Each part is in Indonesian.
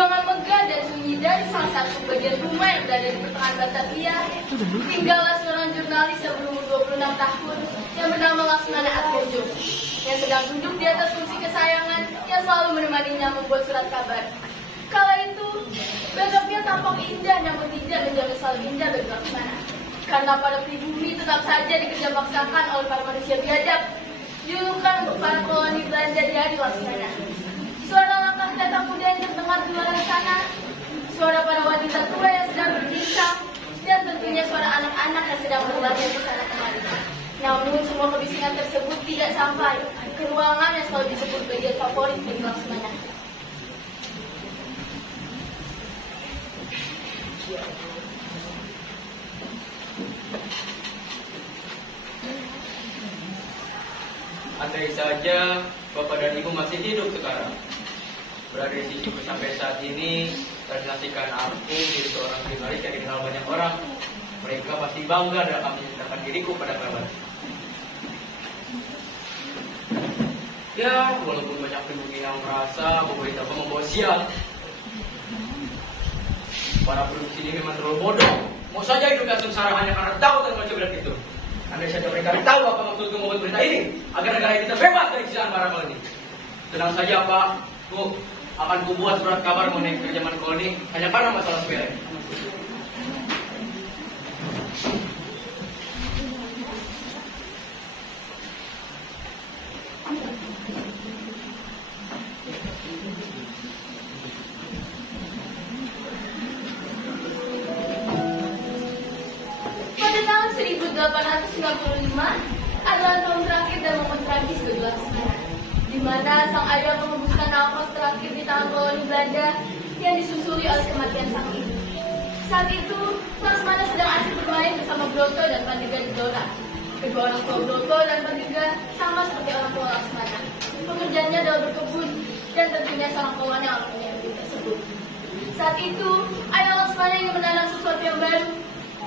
ruangan megah dan sunyi dari salah satu bagian rumah yang berada di pertengahan Batavia, tinggallah seorang jurnalis yang berumur 26 tahun yang bernama Laksmana Atmojo, yang sedang duduk di atas kursi kesayangan yang selalu menemaninya membuat surat kabar. Kala itu, Batavia tampak indah namun tidak menjamin selalu indah bagi Laksmana. Karena pada pribumi tetap saja dikerjapaksakan oleh para manusia biadab, dijulukan untuk para koloni Belanda di hari Laksmana. Suara langkah datang kuda yang terdengar di luar sana, suara para wanita tua yang sedang berbincang, dan tentunya suara anak-anak yang sedang berlari ke sana kemari. Namun semua kebisingan tersebut tidak sampai ke ruangan yang selalu disebut bagian favorit bagi Laksmana. Andai saja Bapak dan Ibu masih hidup sekarang, berada di sini sampai saat ini, dan menyaksikan aku jadi seorang jurnalis yang dikenal banyak orang, mereka pasti bangga dan akan menceritakan diriku pada kerabat. Ya, walaupun banyak penduduk yang merasa bahwa kita membawa sial, para penduduk sini memang terlalu bodoh. Mau saja hidupnya sengsara hanya karena tahu tentang berita itu. Andai saja mereka tahu apa maksudku membuat berita ini, agar negara kita bebas dari silaan para koloni. Tenang saja Pak, Bu, akan kubuat surat kabar mengenai kerjaan koloni hanya karena masalah sepele. Pada tahun 1895 adalah tahun terakhir dan momen tragis bagi Laksmana, di mana sang ayah mengembuskan nafas terakhir di tangan koloni Belanda yang disusuli oleh kematian sang ibu. Saat itu, Laksmana sedang asik bermain bersama Broto dan Pandega di Dora. Kedua orang tua Broto dan Pandega sama seperti orang tua Laksmana. Pekerjaannya adalah berkebun dan tentunya sangat kawannya orang penyakit tersebut. Saat itu, ayah Laksmana ingin menanam sesuatu yang baru.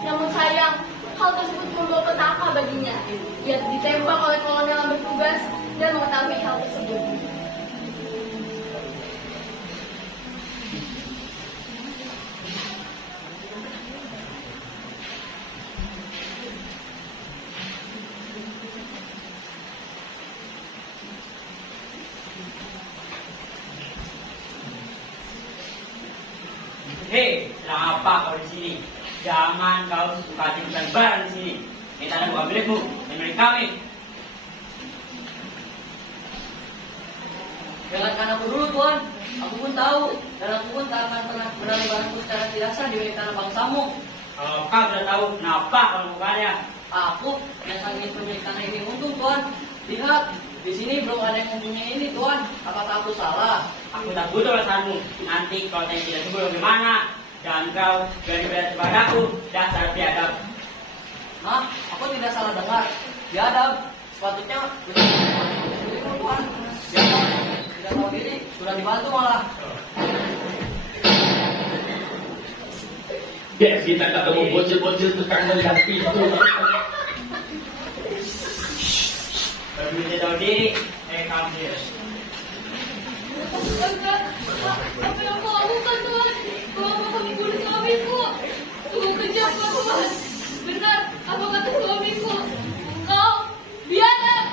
Namun sayang, hal tersebut membawa petaka baginya. Ia ditembak oleh kolonel yang bertugas dan mengetahui hal tersebut. Hei, kenapa kau di sini? Jangan kau suka timbukan barang di sini. Ini tanah bukan milikmu, ini milik kami. Jangan karena aku dulu, Tuan. Aku pun tahu, dan aku pun tak akan pernah berani barangku secara tidak sah di milik tanah bangsamu. Kalau kau sudah tahu, kenapa kau melakukannya? Aku yang sangat pemilik tanah ini untung, Tuan. Lihat, di sini belum ada yang mempunyai ini, Tuan. Apakah aku salah? Aku tak butuh alasanmu. Nanti kau tanya tidak sebelum bagaimana. Dan kau berani berada kepadaku, dasar biadab. Nah, aku tidak salah dengar. Biadab, sepatutnya Tuan. Biadab, tidak tahu diri, sudah dibantu malah. Ya, kita ketemu bocil-bocil tukang melihat pintu. Baru tidak tahu diri, kamu dia. Enggak, apa yang kau lakukan, Tuan? Kau akan membunuh suamiku. Sungguh kejam kau, Tuan. Benar, apa kata suamiku? Kau biadab.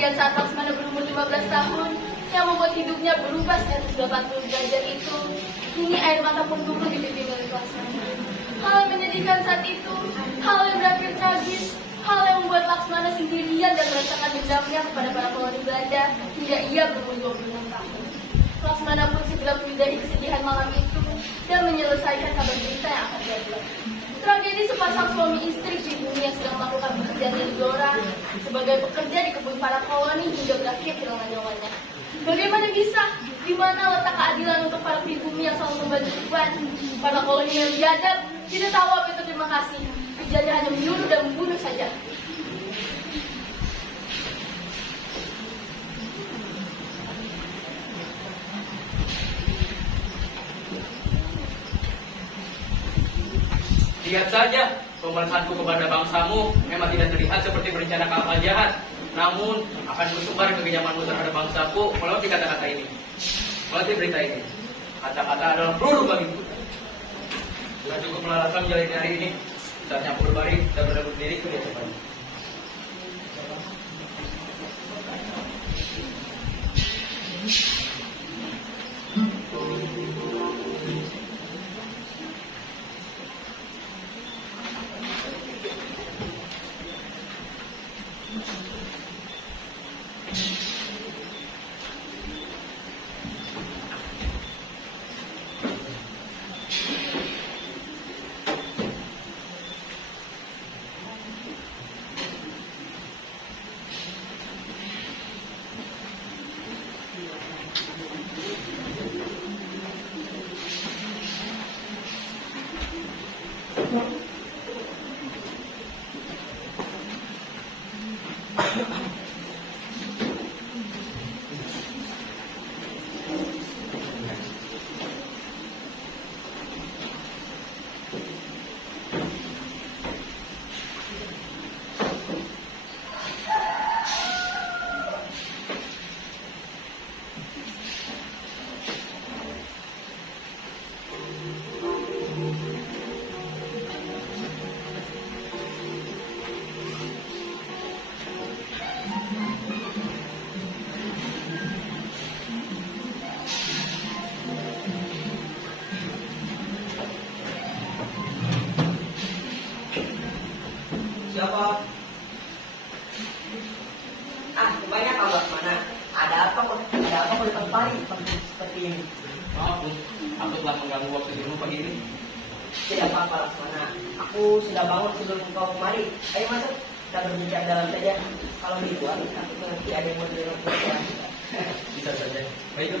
kejadian saat Laksmana berumur 15 tahun yang membuat hidupnya berubah 180 derajat itu. Kini air mata pun turun di pipi milik Laksmana. Hal yang menyedihkan saat itu, hal yang berakhir tragis, hal yang membuat Laksmana sendirian dan merasakan dendamnya kepada para koloni Belanda hingga ia berumur 26 tahun. Laksmana pun segera menyudahi kesedihan malam itu dan menyelesaikan kabar berita yang akan dia buat. Tragedi sepasang suami istri di bumi yang sedang melakukan pekerjaan di Dora sebagai pekerja di kebun para koloni hingga berakhir kehilangan nyawanya. Bagaimana bisa? Di mana letak keadilan untuk para pribumi yang selalu membantu Tuhan? Para koloni yang biadab tidak tahu apa itu terima kasih. Penjajah hanya menyuruh dan membunuh saja. Lihat saja, pemerintahanku kepada bangsamu memang tidak terlihat seperti merencanakan hal jahat. Namun, akan bersebar kekejamanmu terhadap bangsaku melalui kata-kata ini. Melalui berita ini. Kata-kata adalah peluru bagiku. Sudah cukup melelahkan menjalani hari ini. Saatnya aku berbaring dan berebut diriku di depan. Siapa? Rupanya Kang Laksmana. Ada apa kok di pagi seperti ini? Maaf, Bu. Aku telah mengganggu waktu di rumah pagi ini. Tidak apa-apa Laksmana. Aku sudah bangun sebelum kau kemari. Ayo masuk, kita berbicara dalam saja. Kalau di luar, aku nanti ada yang mau berbicara. Bisa saja. Baik, Bu.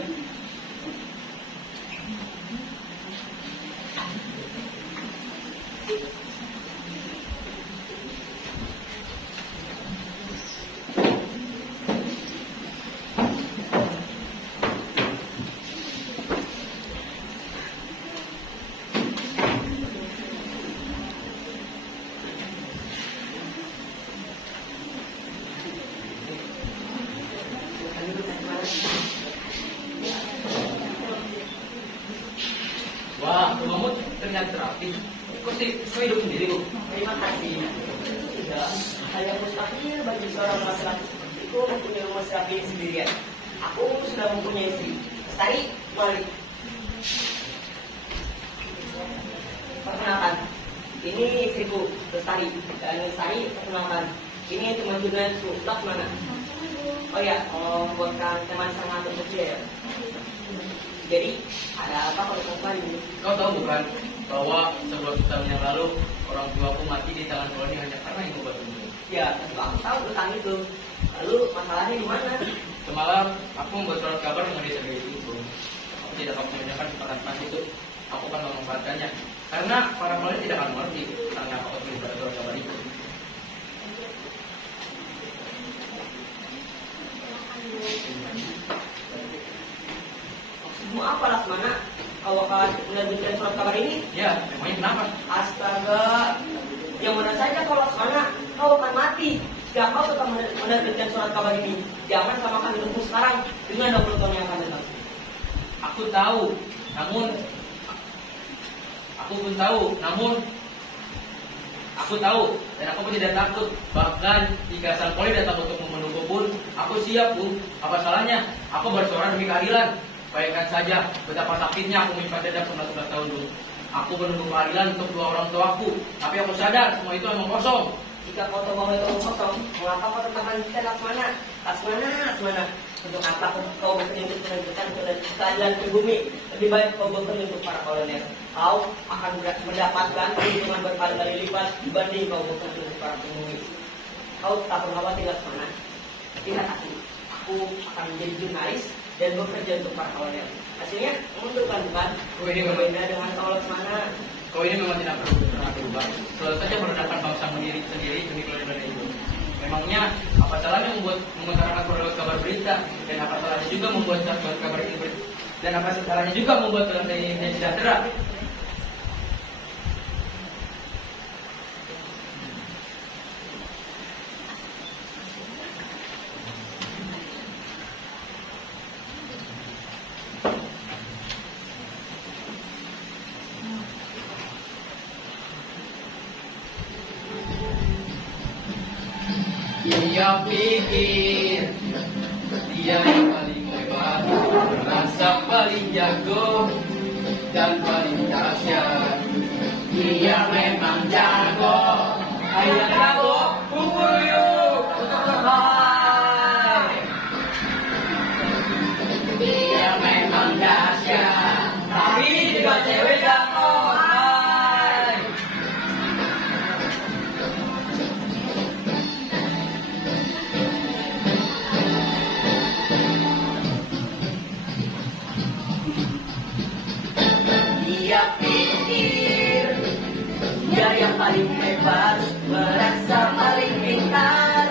Wah, rumahmu ternyata rapi. Kok hidup sendiri, Bu? Terima kasih. Tidak, hanya mustahil bagi seorang laki-laki sepertiku mempunyai rumah serapi sendirian. Aku sudah mempunyai istri. Lestari, mari. Perkenalkan, ini istriku, Lestari. Dan Lestari, perkenalkan, ini teman jurnalisku, Laksmana. Oh ya, buatkan teman sangat untuk dia ya. Jadi, ada apa kalau kemarin ini? Kau tahu bukan bahwa 11 tahun yang lalu orang tuaku mati di tangan koloni hanya karena yang obat ini. Ya, aku tahu tentang itu. Lalu masalahnya di mana? Semalam aku membuat surat kabar dengan desa itu. Aku tidak akan menanyakan kesempatan itu. Aku akan memanfaatkannya karena para koloni tidak akan mengerti tentang apa itu pada surat kabar itu. Mau apa Laksmana? Kau akan menerbitkan surat kabar ini? Ya, memangnya kenapa? Astaga, yang mana saja kau Laksmana, kau akan mati jika kau tetap menerbitkan surat kabar ini. Jangan samakan hidupmu sekarang dengan 20 tahun yang akan datang. Aku tahu, namun aku pun tahu, namun aku Aku tahu, dan aku pun tidak takut. Bahkan jika sang poli datang untuk membunuhku pun, aku siap, Bu. Apa salahnya? Aku bersuara demi keadilan. Bayangkan saja betapa sakitnya aku menyimpan dendam selama 11 tahun dulu. Aku menunggu keadilan untuk kedua orang tuaku, tapi aku sadar semua itu memang kosong. Jika kau tahu bahwa itu kosong, mengapa kau tentangkan kita Laksmana? Laksmana. Untuk apa kau bekerja untuk menentukan keadilan di bumi? Lebih baik kau bekerja untuk para kolonial. Kau akan mendapatkan keuntungan berkali-kali lipat dibanding kau bekerja untuk para penghuni. Kau tak perlu khawatir Laksmana. Tidak aku akan menjadi jurnalis dan bekerja untuk para kolonial. Hasilnya menguntungkan bukan? Kau ini memang Berbeda dengan kau Laksmana. Kau ini memang tidak perlu pernah berubah. Selalu saja merendahkan bangsa sendiri demi keadilan itu. Memangnya apa salahnya membuat mengutarakan kabar berita, dan apa salahnya juga membuat kabar ini dan apa salahnya juga membuat film ini sejahtera. Dia pikir dia yang paling hebat, merasa paling jago dan paling dahsyat. Dia memang jago. Ayo jago, kumpul yuk. Hai. Dia memang dahsyat, tapi juga cewek jago. Hai. Dia pikir dia yang paling hebat, merasa paling pintar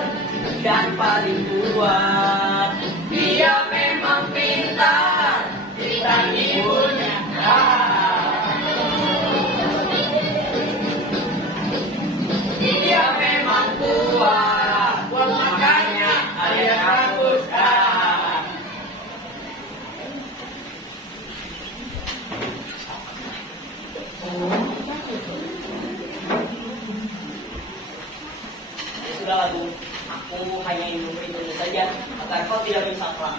dan paling kuat. Dia memang pintar, kita ibunya. Dia memang kuat, makanya ada kampus. Sudahlah Bu, aku hanya ingin memberitahu saja agar kau tidak menyesal kelak.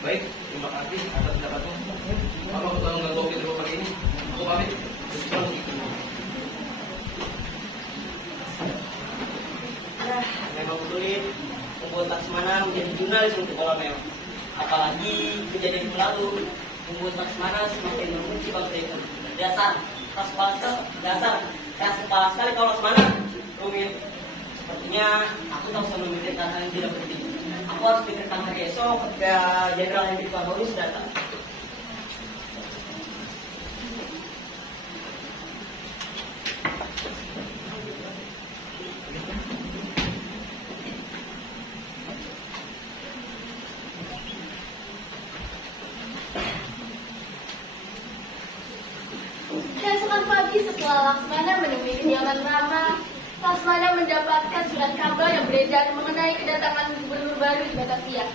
Baik, terima kasih atas pendapatmu. Apa aku telah mengganggu video pagi ini? Aku pamit. Memang sulit membuat Laksmana menjadi jurnalis untuk kolonel. Apalagi kejadian yang lalu membuat Laksmana semakin membenci bangsa itu. Dasar kepala sekali kau Laksmana. Rumit. Sepertinya aku tak usah memikirkan hal yang tidak penting. Aku harus pikirkan hari esok ketika Jenderal Hendrik Fabronius datang. Keesokan pagi setelah Laksmana menemui kediaman Rama, Laksmana mendapatkan surat kabar yang beredar mengenai kedatangan gubernur baru di Batavia.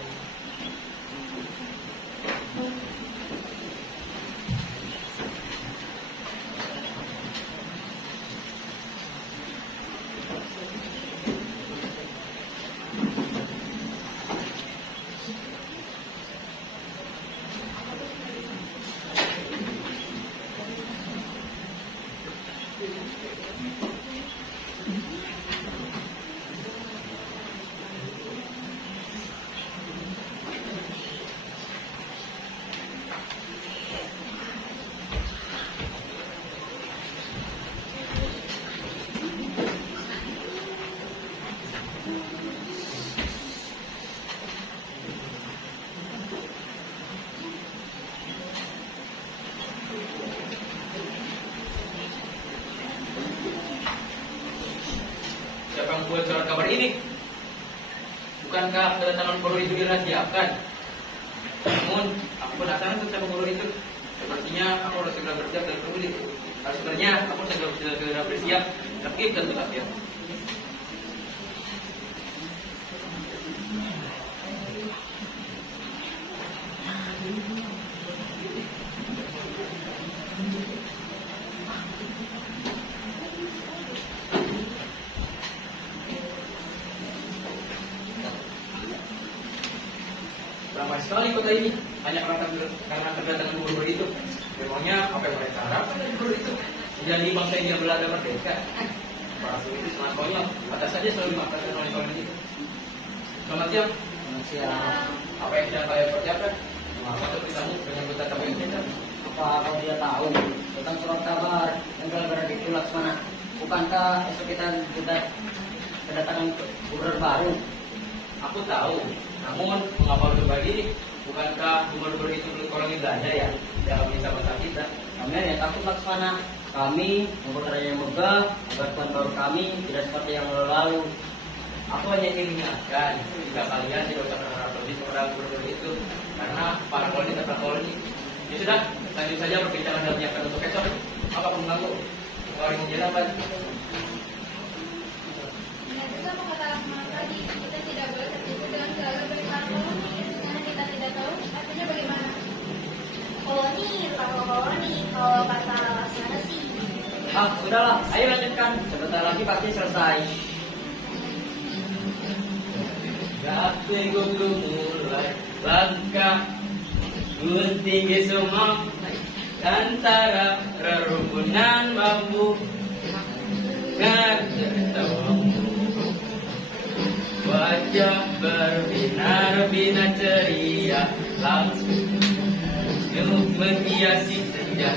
Siapa yang membuat surat kabar ini? Bukankah kedatangan gubernur itu dirahasiakan? Namun, aku penasaran tentang gubernur itu. Sepertinya aku harus segera bersiap dan peduli. Sebenarnya aku segera bersiap, tertib dan terakhir. ramai sekali kota ini hanya karena kedatangan guru itu. Memangnya apa yang mereka harapkan dari guru itu? Menjadi bangsa yang Belanda merdeka. Para itu sangat konyol. Kata saja selalu dimakan oleh kawan itu. Selamat siang. Selamat siang. Apa yang sedang kalian persiapkan? Apa untuk beritamu penyambutan tamu yang kita? Apa kau tidak tahu tentang surat kabar yang telah berada di Laksmana? Bukankah esok kita kedatangan gubernur baru? Aku tahu. Namun mengapa untuk begini? Bukankah gubernur itu milik orang Belanda ya? Jangan bisa bahasa kita. Kami hanya takut Laksmana. Kami membuat raja yang megah agar tuan baru kami tidak seperti yang lalu. Aku hanya ingin mengingatkan jika kalian tidak usah berharap lebih kepada gubernur itu, karena para koloni tetap koloni. Ya sudah, lanjut saja perbincangan dan menyiapkan untuk esok. Apa pengganggu? Kau ingin menjelaskan? Nah, juga apa kata Lakman tadi, kita tidak boleh tertipu dengan segala berita koloni, karena kita tidak tahu artinya bagaimana. Koloni, kalau kata Laksana sih. Sudahlah, ayo lanjutkan. Sebentar lagi pasti selesai. Tapi gue mulai langkah tinggi semua antara rerumpunan bambu ngertawamu wajah berbinar-binar ceria langsung menghiasi senja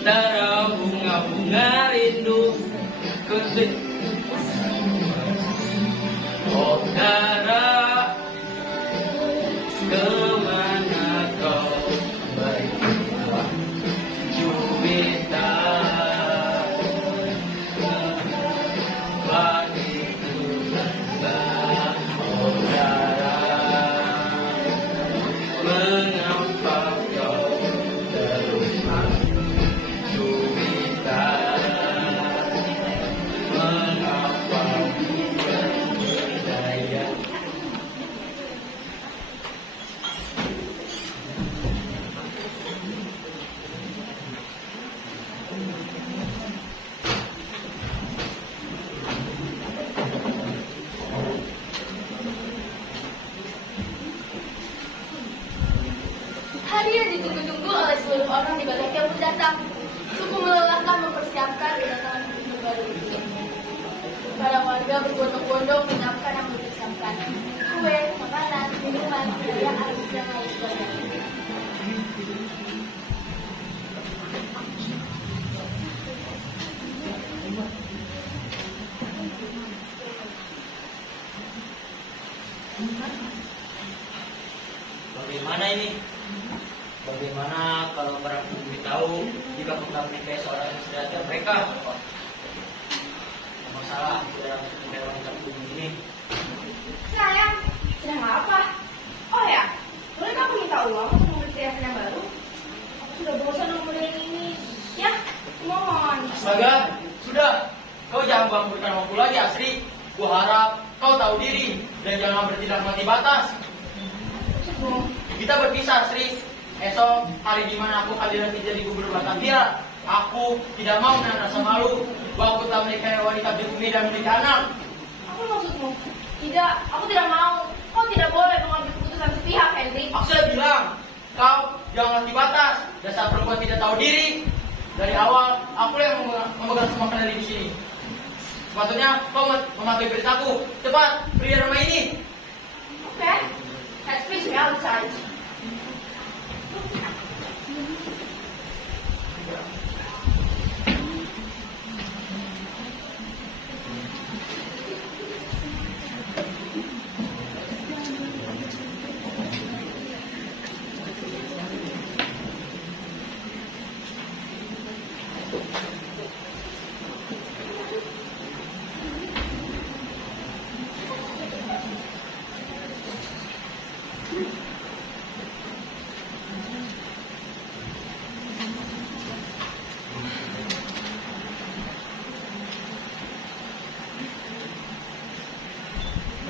antara bunga-bunga rindu kutuk. Oh Dara, kemana kau pergi? Juwita, bagiku oh Dara, mengapa kau terus Juwita, mengapa berdaya? Hari yang ditunggu-tunggu oleh seluruh orang di Batavia pun datang. Cukup melelahkan mempersiapkan kedatangan gubernur baru itu. Para warga berbondong-bondong menyiapkan yang dipersiapkan. Kue, makanan, minuman, perayaan, dan lain sebagainya. Bagaimana ini? Bagaimana kalau para publik tahu jika pernah menikahi seorang yang sudah ada mereka? Masalah tidak menikahi wanita publik ini. Sayang, sedang apa? Oh ya, boleh kamu minta uang untuk membeli perhiasan yang baru? Aku sudah bosan ngomongin ini. Ya, mohon. Astaga, sudah. Kau jangan bangkrutkan waktu lagi, Asri. Gua harap kau tahu diri dan jangan bertindak mati batas. Kita berpisah, Asri. Esok hari di mana aku hadir nanti jadi gubernur Batavia, aku tidak mau menahan rasa malu bahwa aku tak menikahi wanita pribumi dan memiliki anak. Apa maksudmu? Tidak, aku tidak mau. Kau tidak boleh mengambil keputusan sepihak, Henry. Aku sudah bilang, kau jangan mati batas. Dasar perempuan tidak tahu diri. Dari awal, aku yang memegang semua kendali di sini. Sepatutnya kau mematuhi perintahku. Cepat, pergi dari rumah ini. Oke, let's please me outside.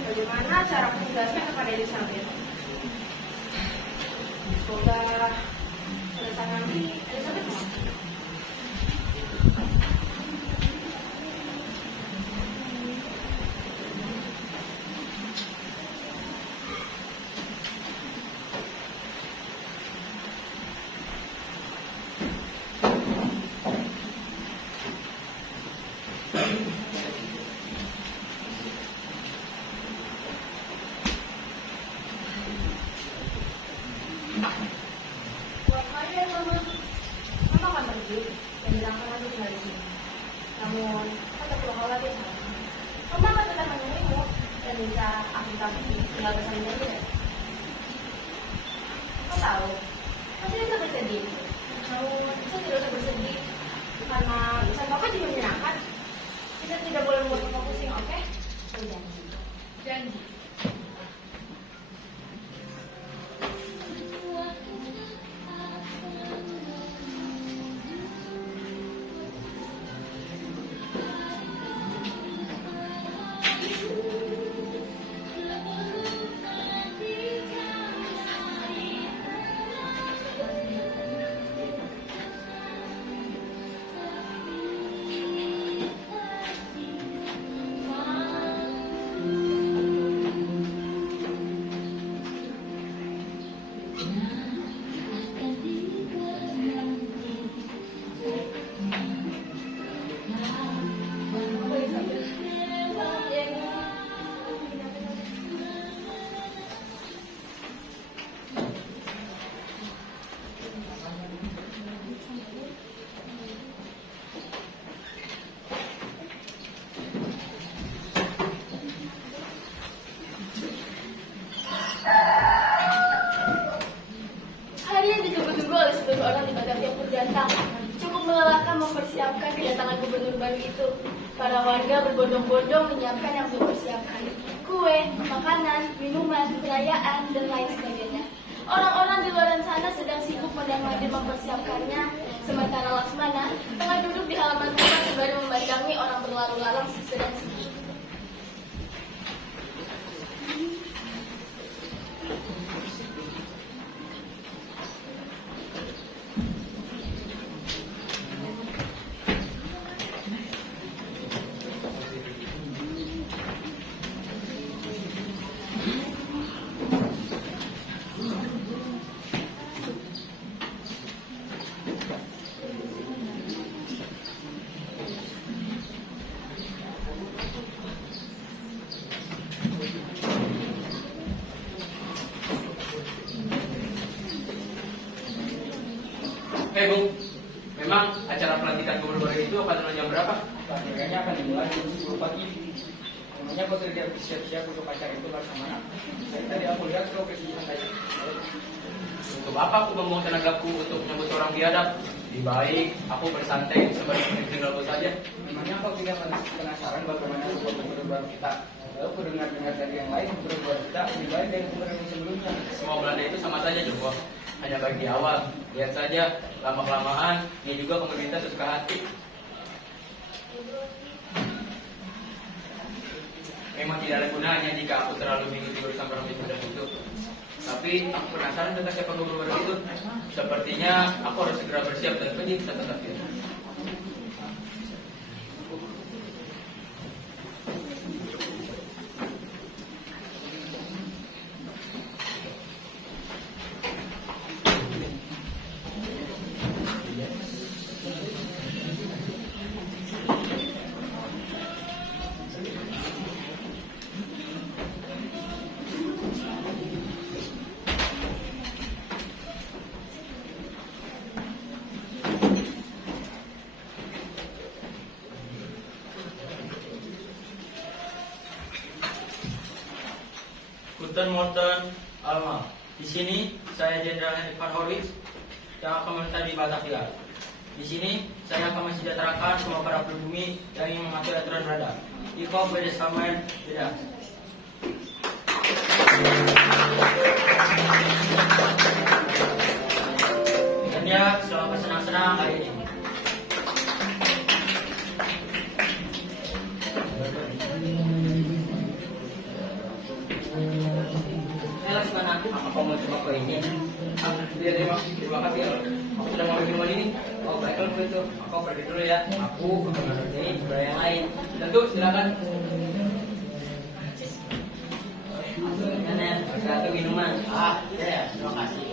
Bagaimana cara menjelaskan kepada Elizabeth? Semoga pada saat nanti Elizabeth mau. bisa aku tinggal bersama dia. Kau tahu? Kau tidak usah bersedih. Saya tidak usah bersedih karena urusan papa juga menyenangkan. Kita tidak boleh membuat papa pusing, oke? Janji. Janji. Harian ditunggu-tunggu oleh seluruh orang di Batavia pun datang. Cukup melelahkan mempersiapkan kedatangan gubernur baru itu. Para warga berbondong-bondong menyiapkan yang belum dipersiapkan. Kue, makanan, minuman, perayaan, dan lain sebagainya. Orang-orang di luar sana sedang sibuk mondar-mandir mempersiapkannya. Sementara Laksmana tengah duduk di halaman rumah sembari memandangi orang berlalu lalang sedang sibuk. Bung, memang acara pelantikan gubernur baru itu akan mulai jam berapa? Pelantikannya akan dimulai jam 10 pagi. Namanya kau tidak bersiap-siap untuk acara itu bersama. Tadi aku lihat kau pergi santai. Untuk apa aku membuang tenagaku untuk menyambut orang biadab? Lebih baik aku bersantai sembari tinggal saja. Memangnya kau tidak penasaran bagaimana sebuah gubernur baru kita? Lalu aku dengar dari yang lain gubernur baru kita lebih baik dari gubernur sebelumnya. Semua Belanda itu sama saja, Joko. Hanya bagi awal. Lihat saja, lama-kelamaan dia juga pemerintah sesuka hati. Memang tidak ada gunanya jika aku terlalu mengikuti urusan pemerintah itu. Tapi aku penasaran tentang siapa gubernur baru itu. Sepertinya aku harus segera bersiap dan pergi ke Batavia. Guten Morgen, Alma. Di sini saya Jenderal Hendrik van Horwitz yang akan memerintah di Batavia. Di sini saya akan mensejahterakan semua para pribumi yang ingin mematuhi aturan berada. Iko bersama tidak. Dan dia selalu bersenang-senang hari ini. Apa kau mau coba kue ini? Terima kasih. Aku sudah mau minuman ini. Oh baiklah begitu. Aku pergi dulu ya. Aku ke ini juga yang lain. Tentu, silakan. Nenek, satu minuman. Ya, terima kasih.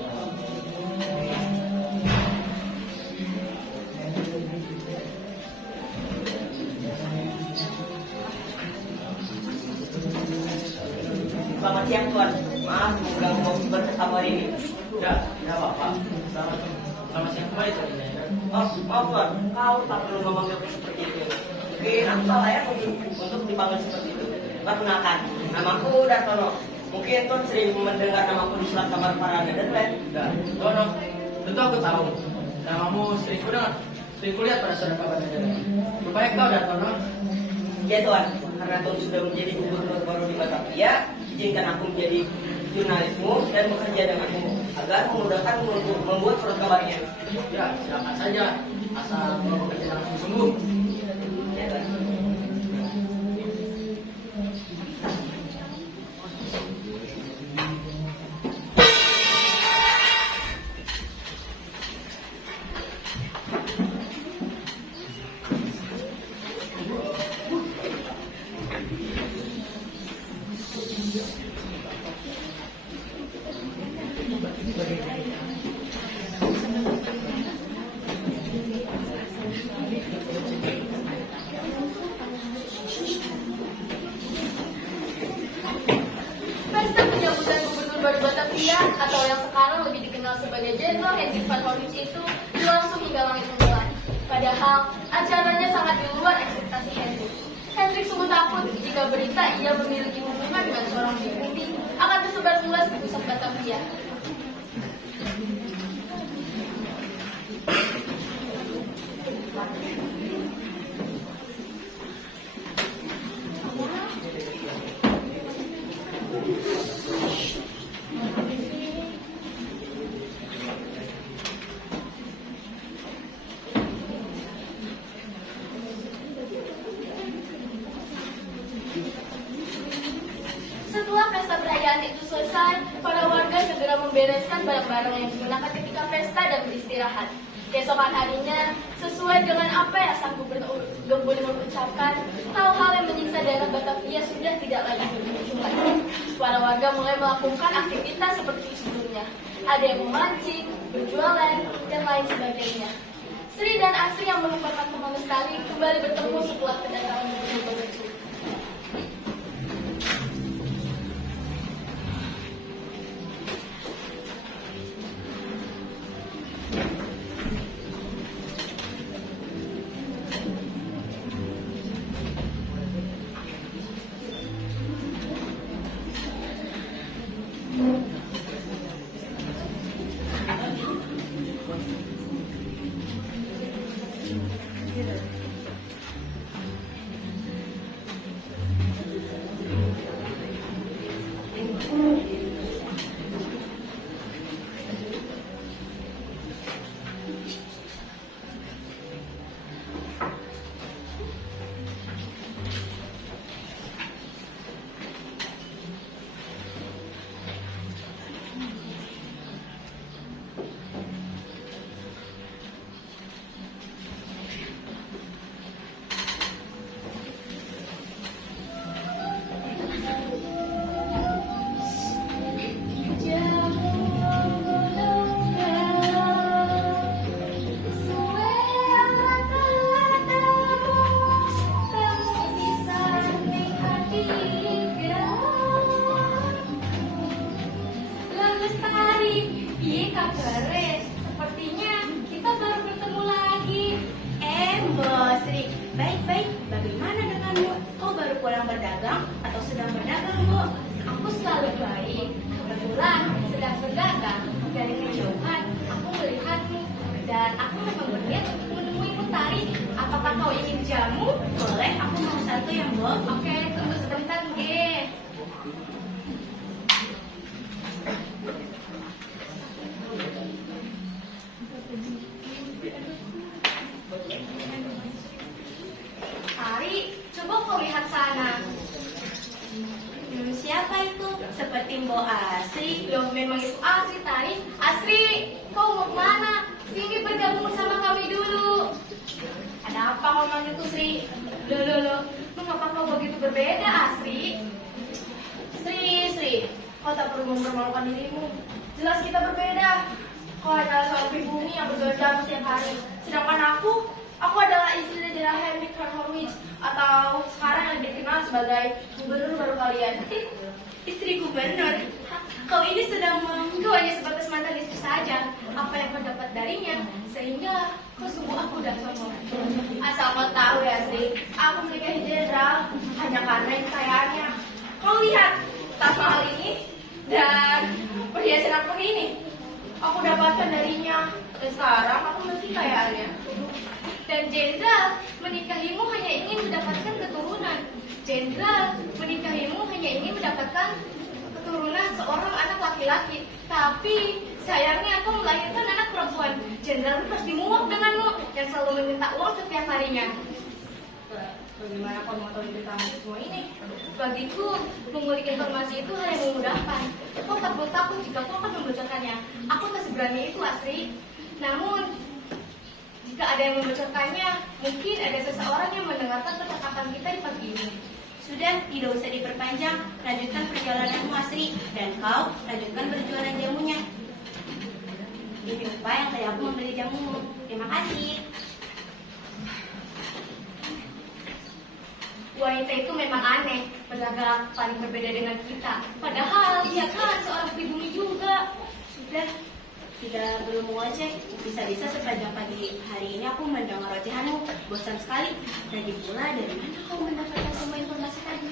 Selamat siang Tuan. Maaf mengganggu waktu bersama hari ini. Ya, tidak apa-apa. Selamat siang kembali, Saudara. Oh Tuan, kau tak perlu memanggil seperti itu. Mungkin aku salah ya untuk dipanggil seperti itu. Perkenalkan, namaku Dartono. Mungkin Tuan sering mendengar namaku di surat kabar para Netherlands. Dan Tono, tentu aku tahu. Namamu sering kulihat pada surat kabar negara. Rupanya kau Dartono. Ya Tuan, karena Tuan sudah menjadi gubernur baru di Batavia, izinkan aku menjadi jurnalismu dan bekerja denganmu agar memudahkan untuk membuat surat kabarnya. Ya, silakan saja. Asal kau bekerja dengan sungguh-sungguh. Ya Tuan. Pesta penyambutan gubernur baru Batavia atau yang sekarang lebih dikenal sebagai Jenderal Hendrik van Horwitz itu berlangsung hingga langit membelah. Padahal acaranya sangat di luar ekspektasi Hendrik. Hendrik sungguh takut jika berita ia memiliki hubungan dengan seorang Yahudi akan tersebar luas di pusat Batavia. Setelah pesta perayaan itu selesai, para warga segera membereskan barang-barang yang digunakan ketika pesta dan beristirahat. Keesokan harinya, sesuai dengan apa yang sang gubernur ucapkan, hal-hal yang menyiksa daerah Batavia sudah tidak lagi dimunculkan. Para warga mulai melakukan aktivitas seperti sebelumnya. Ada yang memancing, berjualan, dan lain sebagainya. Sri dan Asri yang merupakan teman Lestari kembali bertemu setelah kedatangan gubernur baru itu. Baik-baik, bagaimana denganmu? Kau baru pulang berdagang atau sedang berdagang, Bu? Aku selalu baik. Kebetulan sedang berdagang. Dari kejauhan, aku melihatmu. Dan aku memang berniat untuk menemuimu Tari. Apakah kau ingin jamu? Boleh, aku mau satu yang, Bu. Oke, tunggu sebentar, Ge. Tari, coba kau lihat sana. Siapa itu? Seperti Mbok Asri. Loh, memang itu Asri, Tari. Asri, kau mau kemana? Sini bergabung bersama kami dulu. Ada apa kau manggilku, Sri? Loh. Mengapa kau begitu berbeda, Asri? Sri, kau tak perlu mempermalukan dirimu. Jelas kita berbeda. Kau adalah seorang pribumi yang bekerja setiap hari. Sedangkan aku adalah istri dari Jenderal Hendrik van Horwitz, atau sekarang yang dikenal sebagai gubernur baru kalian. Istri gubernur? Kau ini sedang Kau hanya sebatas mantan istri saja. Apa yang kau dapat darinya? Sehingga kau sungguh aku dan sombong. Asal kau tahu ya, Sri, aku menikahi jenderal hanya karena kekayaannya. Kau lihat tas mahal ini dan perhiasan apa ini? Aku dapatkan darinya dan sekarang aku mesti kayaknya. Dan Jenderal, menikahimu hanya ingin mendapatkan keturunan. Jenderal, menikahimu hanya ingin mendapatkan keturunan seorang anak laki-laki. Tapi sayangnya kau melahirkan anak perempuan. Jenderal pasti muak denganmu dan selalu meminta uang setiap harinya. Bagaimana kau mau tahu tentang semua ini? Bagiku, mengulik informasi itu hal yang memudahkan. Kau tak perlu takut jika kau akan membocorkannya. Aku tak seberani itu, Asri. Namun, jika ada yang membocorkannya, mungkin ada seseorang yang mendengarkan percakapan kita di pagi ini. Sudah, tidak usah diperpanjang. Lanjutkan perjalananmu, Asri. Dan kau, lanjutkan perjualan jamunya. Ini lupa yang tadi aku membeli jamumu. Terima kasih. Wanita itu memang aneh, berlagak paling berbeda dengan kita. Padahal dia kan seorang pribumi juga. Sudah, tidak perlu mengoceh. Bisa-bisa sepanjang pagi hari ini aku mendengar ocehanmu. Bosan sekali. Lagi pula, dari mana kau mendapatkan semua informasi tadi?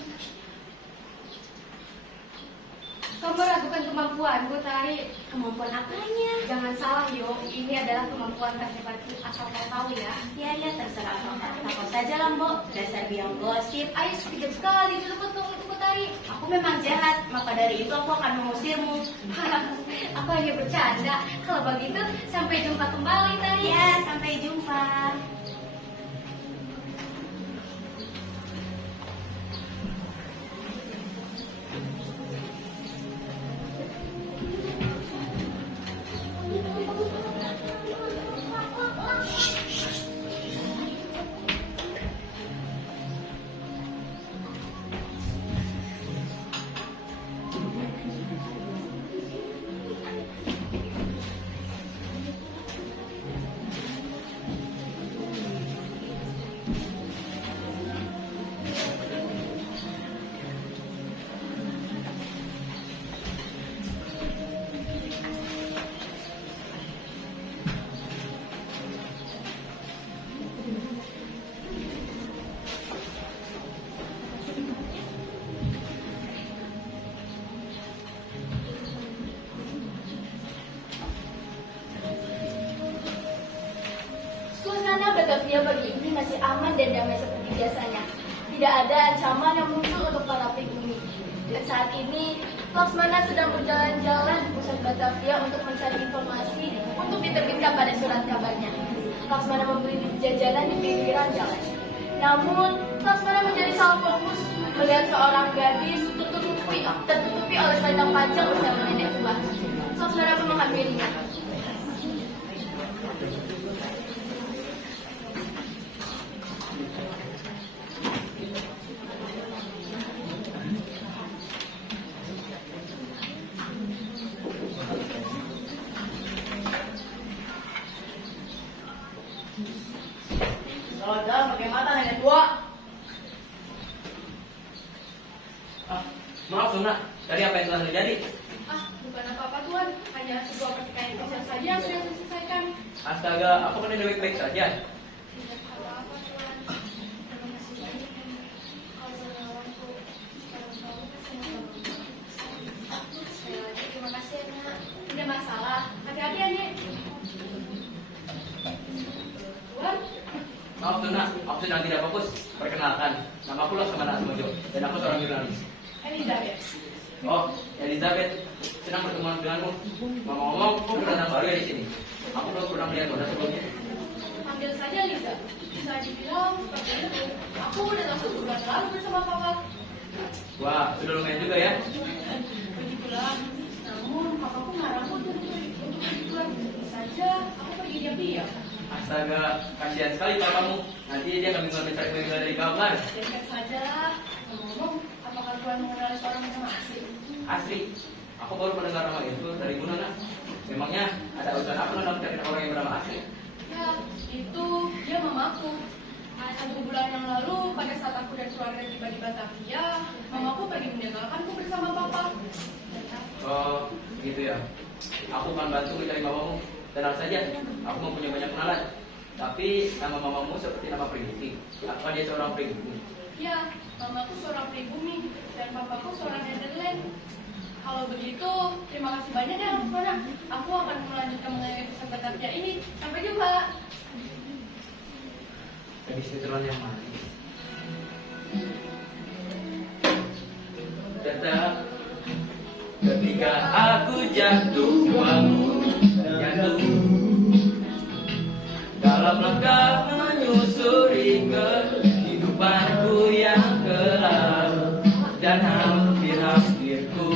Kau meragukan kemampuanku, Tari. Kemampuan apanya? Jangan salah, Yo. Ini adalah kemampuan terhebatku, asal kau tahu ya. Ya, terserah kau. Kau saja, Lambo. Dasar biang gosip. Ayo, sekejap sekali, dulu tunggu, Tari. Aku memang jahat, maka dari itu aku akan mengusirmu. Aku hanya bercanda. Kalau begitu, sampai jumpa kembali, Tari. Ya, sampai jumpa. Suasana Batavia pagi ini masih aman dan damai seperti biasanya. Tidak ada ancaman yang muncul untuk para pribumi. Dan saat ini, Laksmana sedang berjalan-jalan di pusat Batavia untuk mencari informasi untuk diterbitkan pada surat kabarnya. Laksmana membeli jajanan di pinggiran jalan. Namun, Laksmana menjadi salah fokus melihat seorang gadis tertutupi oleh selendang panjang bersama nenek tua. Laksmana pun menghampirinya. Saudara pakai mata nenek tua. Maaf, Nona. Tadi apa yang telah terjadi? Bukan apa-apa Tuan, hanya sebuah pertikaian kecil saja yang sudah diselesaikan. Astaga, aku kan udah baik-baik saja. Tidak apa-apa Tuan. Terima kasih banyak kalau menolongku. Sekarang kamu sekali lagi terima kasih ya Nak. Tidak masalah, hati-hati ya Nek. Tuan, Maaf, Nona. Aku sedang tidak fokus. Perkenalkan, nama aku Laksamana Asmojo dan aku seorang jurnalis. Elizabeth. Oh, Elizabeth, senang bertemu denganmu. Ngomong-ngomong, aku datang baru ya di sini. Aku belum pernah melihat Nona sebelumnya. Panggil saja Liza. Bisa dibilang seperti itu. Aku udah langsung sebulan lalu bersama Papa. Wah, sudah lumayan juga ya. Begitulah. Namun papaku marahku untuk Tuan. Saja aku pergi diam-diam. Astaga, kasihan sekali papamu. Nanti dia akan mencari mereka dari kamar. Dekat saja. Ngomong-ngomong, apakah Tuan mengenal seorang bernama Asri? Asri, aku baru mendengar nama itu dari Bu Nona. Memangnya ada urusan apa Nona mencari orang yang bernama Asri? Ya, itu dia mamaku. 1 bulan yang lalu, pada saat aku dan keluarga tiba di Batavia, mamaku pergi meninggalkanku bersama papa. Oh, gitu ya. Aku akan bantu mencari mamamu. Tenang saja, aku mempunyai banyak kenalan. Tapi nama mamamu seperti nama pribumi. Apa dia seorang pribumi? Ya, mamaku seorang pribumi. dan papaku seorang Netherlands. Kalau begitu, terima kasih banyak ya Laksmana. Aku akan melanjutkan mengenai kisah Batavia ini. Sampai jumpa. Gadis Netherlands yang manis. Tetap ketika aku jatuh bangun dalam langkah menyusuri kehidupanku yang kelam, dan hampir-hampir ku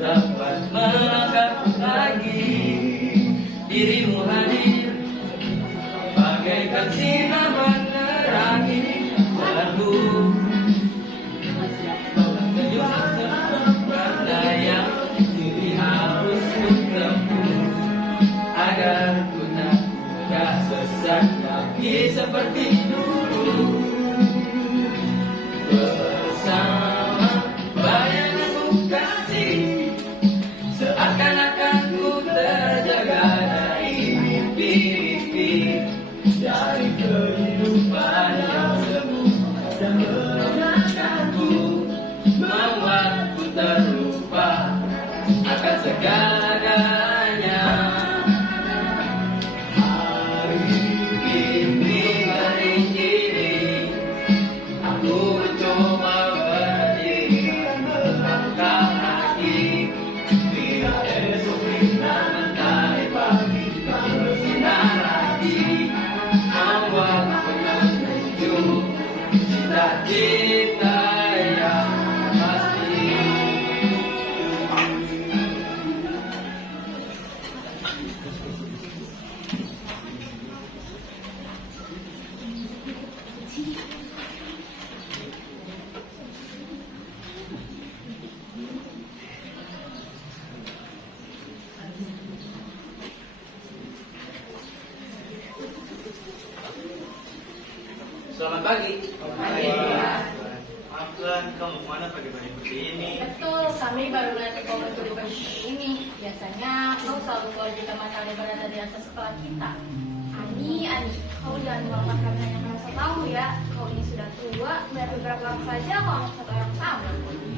dapat melangkah lagi. Dirimu hadir bagaikan sinar menerangi jalanku. Agar ku tak sesat lagi seperti dulu. Bersama bayanganmu kasih, seakan-akan ku terjaga dari mimpi-mimpi, dari kehidupan yang semu dan menenangkanku, membuatku terlupa akan segalanya. Cita yang pasti. Selamat pagi. Maafkan, kamu mana pagi-pagi seperti ini? Betul, kami baru melihat kau mencuri seperti ini. Biasanya kau selalu keluar jika matahari berada di atas kepala kita. Ani, kau jangan melakukan karena yang merasa tahu ya. Kau ini sudah tua, melihat beberapa orang saja kau anggap satu orang sama.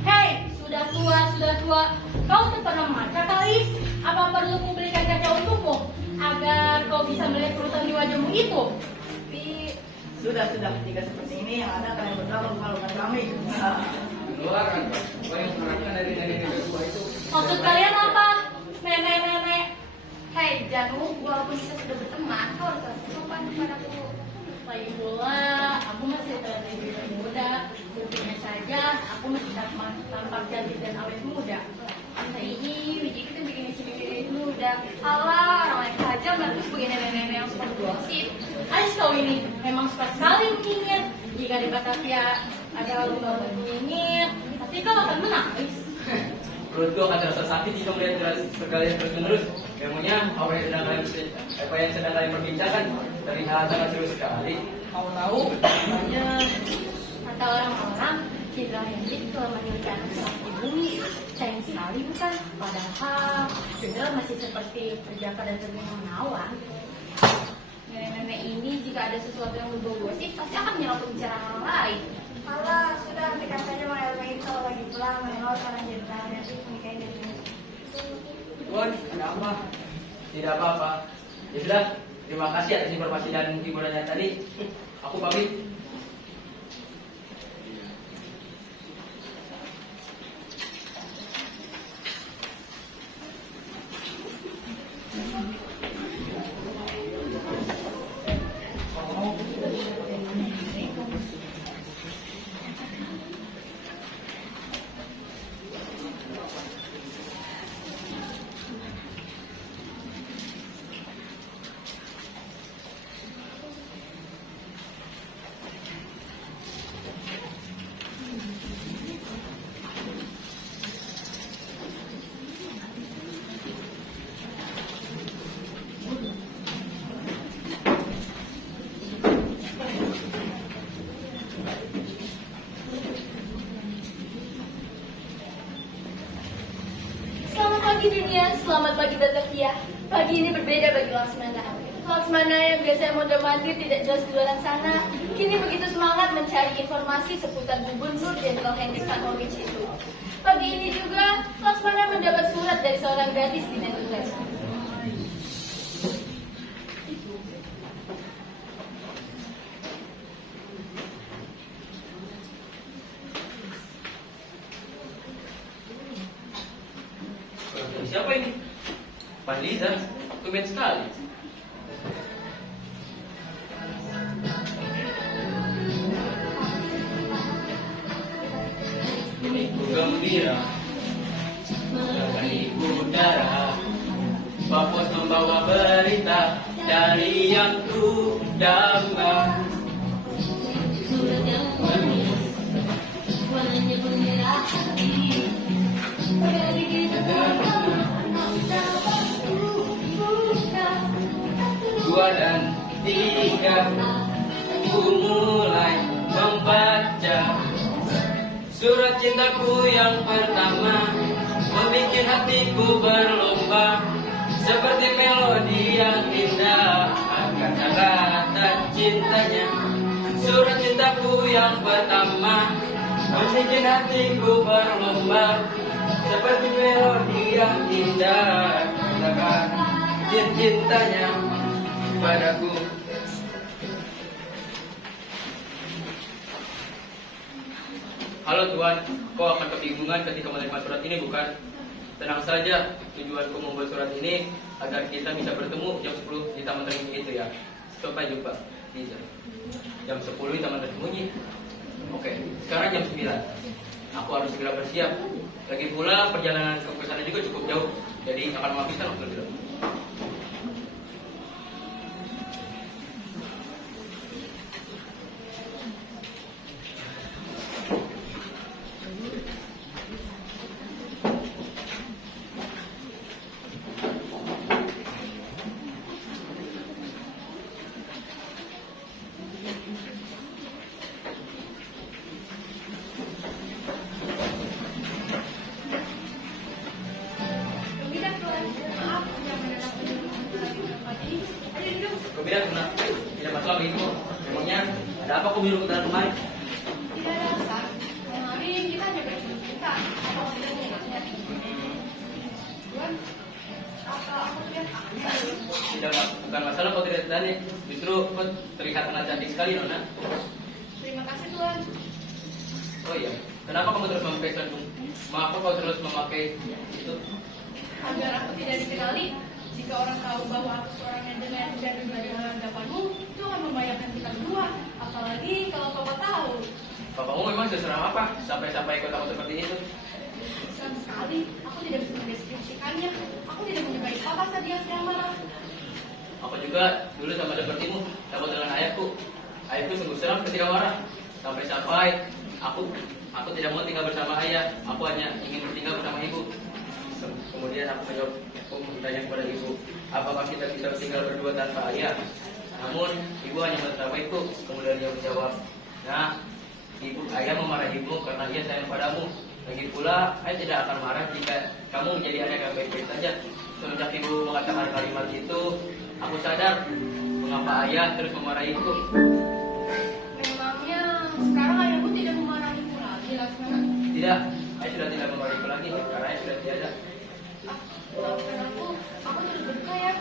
Hei, sudah tua. Kau tak pernah membaca kalis? Apa perlu kuberikan kaca untukmu agar kau bisa melihat kerutan di wajahmu itu? Sudah, jika seperti ini yang ada kalian berdua memalukan kami. Keluarkan, apa yang mengharapkan dari nenek tua itu? Maksud kalian apa? Nenek. Hei, Janu, walaupun kita sudah berteman, kau harus tetap sopan kepadaku. Lagi pula, aku masih terlihat lebih muda. Buktinya saja, aku masih tampak cantik dan awet muda. Masa ini, wiji kita bikin sendiri muda. Alah, orang lain saja terus begini nenek-nenek yang suka gosip. Ais kau ini memang suka sekali menyingir. Jika di Batavia ada lomba menyingir, pasti kau akan menangis. Perutku akan terasa sakit jika melihat sekalian terus-menerus. Memangnya apa yang sedang kalian perbincangkan terlihat sangat seru sekali. Mau tahu? Namanya Kata orang-orang, Jenderal Hendrik telah memiliki anak seorang di bumi. Sayang sekali bukan? Padahal Jenderal masih seperti perjaka dan terbilang menawan. Nenek-nenek ini jika ada sesuatu yang berbau gosip pasti akan menyerang pembicaraan orang lain. Alah, sudah hentikan saja mengelak kalau lagi pulang menolak karena Jenderal Hendrik menikahi dari Tuan, ada apa? Tidak apa-apa. Ya sudah, terima kasih atas informasi dan hiburannya tadi. Aku pamit. Selamat pagi dunia, selamat pagi Batavia. Pagi ini berbeda bagi Laksmana. Laksmana yang biasanya mondar-mandir tidak jelas di luar sana, kini begitu semangat mencari informasi seputar Gubernur Jenderal Hendrik Van Horwich itu. Pagi ini juga, Laksmana mendapat surat dari seorang gadis di Netherlands. Siapa ini? Pak Liza, tumben sekali. Bunyiku gembira dari udara, Pak Pos membawa berita dari yang ku damba. Surat yang manis, warnanya merah hati. Dari kita Dua dan tiga, ku mulai membaca surat cintaku yang pertama, membuat hatiku berlomba, seperti melodi yang indah akan kata cintanya. Surat cintaku yang pertama, membuat hatiku berlomba, seperti melodi yang indah akan cintanya padaku. Halo Tuan, kau akan kebingungan ketika menerima surat ini bukan? Tenang saja, tujuanku membuat surat ini agar kita bisa bertemu jam 10 di Taman Tersembunyi itu ya. Sampai jumpa, Liza. Jam 10 di Taman Tersembunyi. Oke, sekarang jam 9. Aku harus segera bersiap. Lagi pula perjalanan ke sana juga cukup jauh, jadi akan menghabiskan waktu lebih lama. Kau bilang tidak masalah begitu. Memangnya ada apa kau minum ke dalam kemarin? Tidak ada Ustaz. Kemarin kita hanya bercerita. Apa tidak mengingatnya? Tuan, apa aku lihat? Tidak, bukan masalah kau tidak tanya. Justru kau terlihat sangat cantik sekali, Nona. Terima kasih Tuan. Oh iya, kenapa kamu terus memakai kerudung? Mengapa kau terus memakai itu? Agar aku tidak dikenali. Jika orang tahu bahwa aku seorang yang dengan dan berada dalam hadapanmu, itu akan membahayakan kita berdua. Apalagi kalau Papa tahu. Bapakmu memang seseram apa? Sampai-sampai kau takut seperti itu? Sama sekali, aku tidak bisa mendeskripsikannya. Aku tidak menyukai Papa saat dia sedang marah. Aku juga dulu sama sepertimu, takut dengan ayahku. Ayahku sungguh seram ketika marah. Sampai-sampai aku tidak mau tinggal bersama ayah. Aku hanya ingin tinggal bersama ibu. Kemudian aku bertanya kepada ibu, apakah kita bisa tinggal berdua tanpa ayah? Namun ibu hanya menertawaiku. Kemudian dia menjawab, nah, ayah memarahimu karena ia sayang padamu. Lagi pula, ayah tidak akan marah jika kamu menjadi anak yang baik-baik saja. Semenjak ibu mengatakan kalimat itu, aku sadar mengapa ayah terus memarahiku. Memangnya sekarang ayahmu tidak memarahimu lagi, Laksmana? Tidak, ayah sudah tidak memarahiku lagi karena ayah sudah tiada. Maafkan aku terus berduka ya.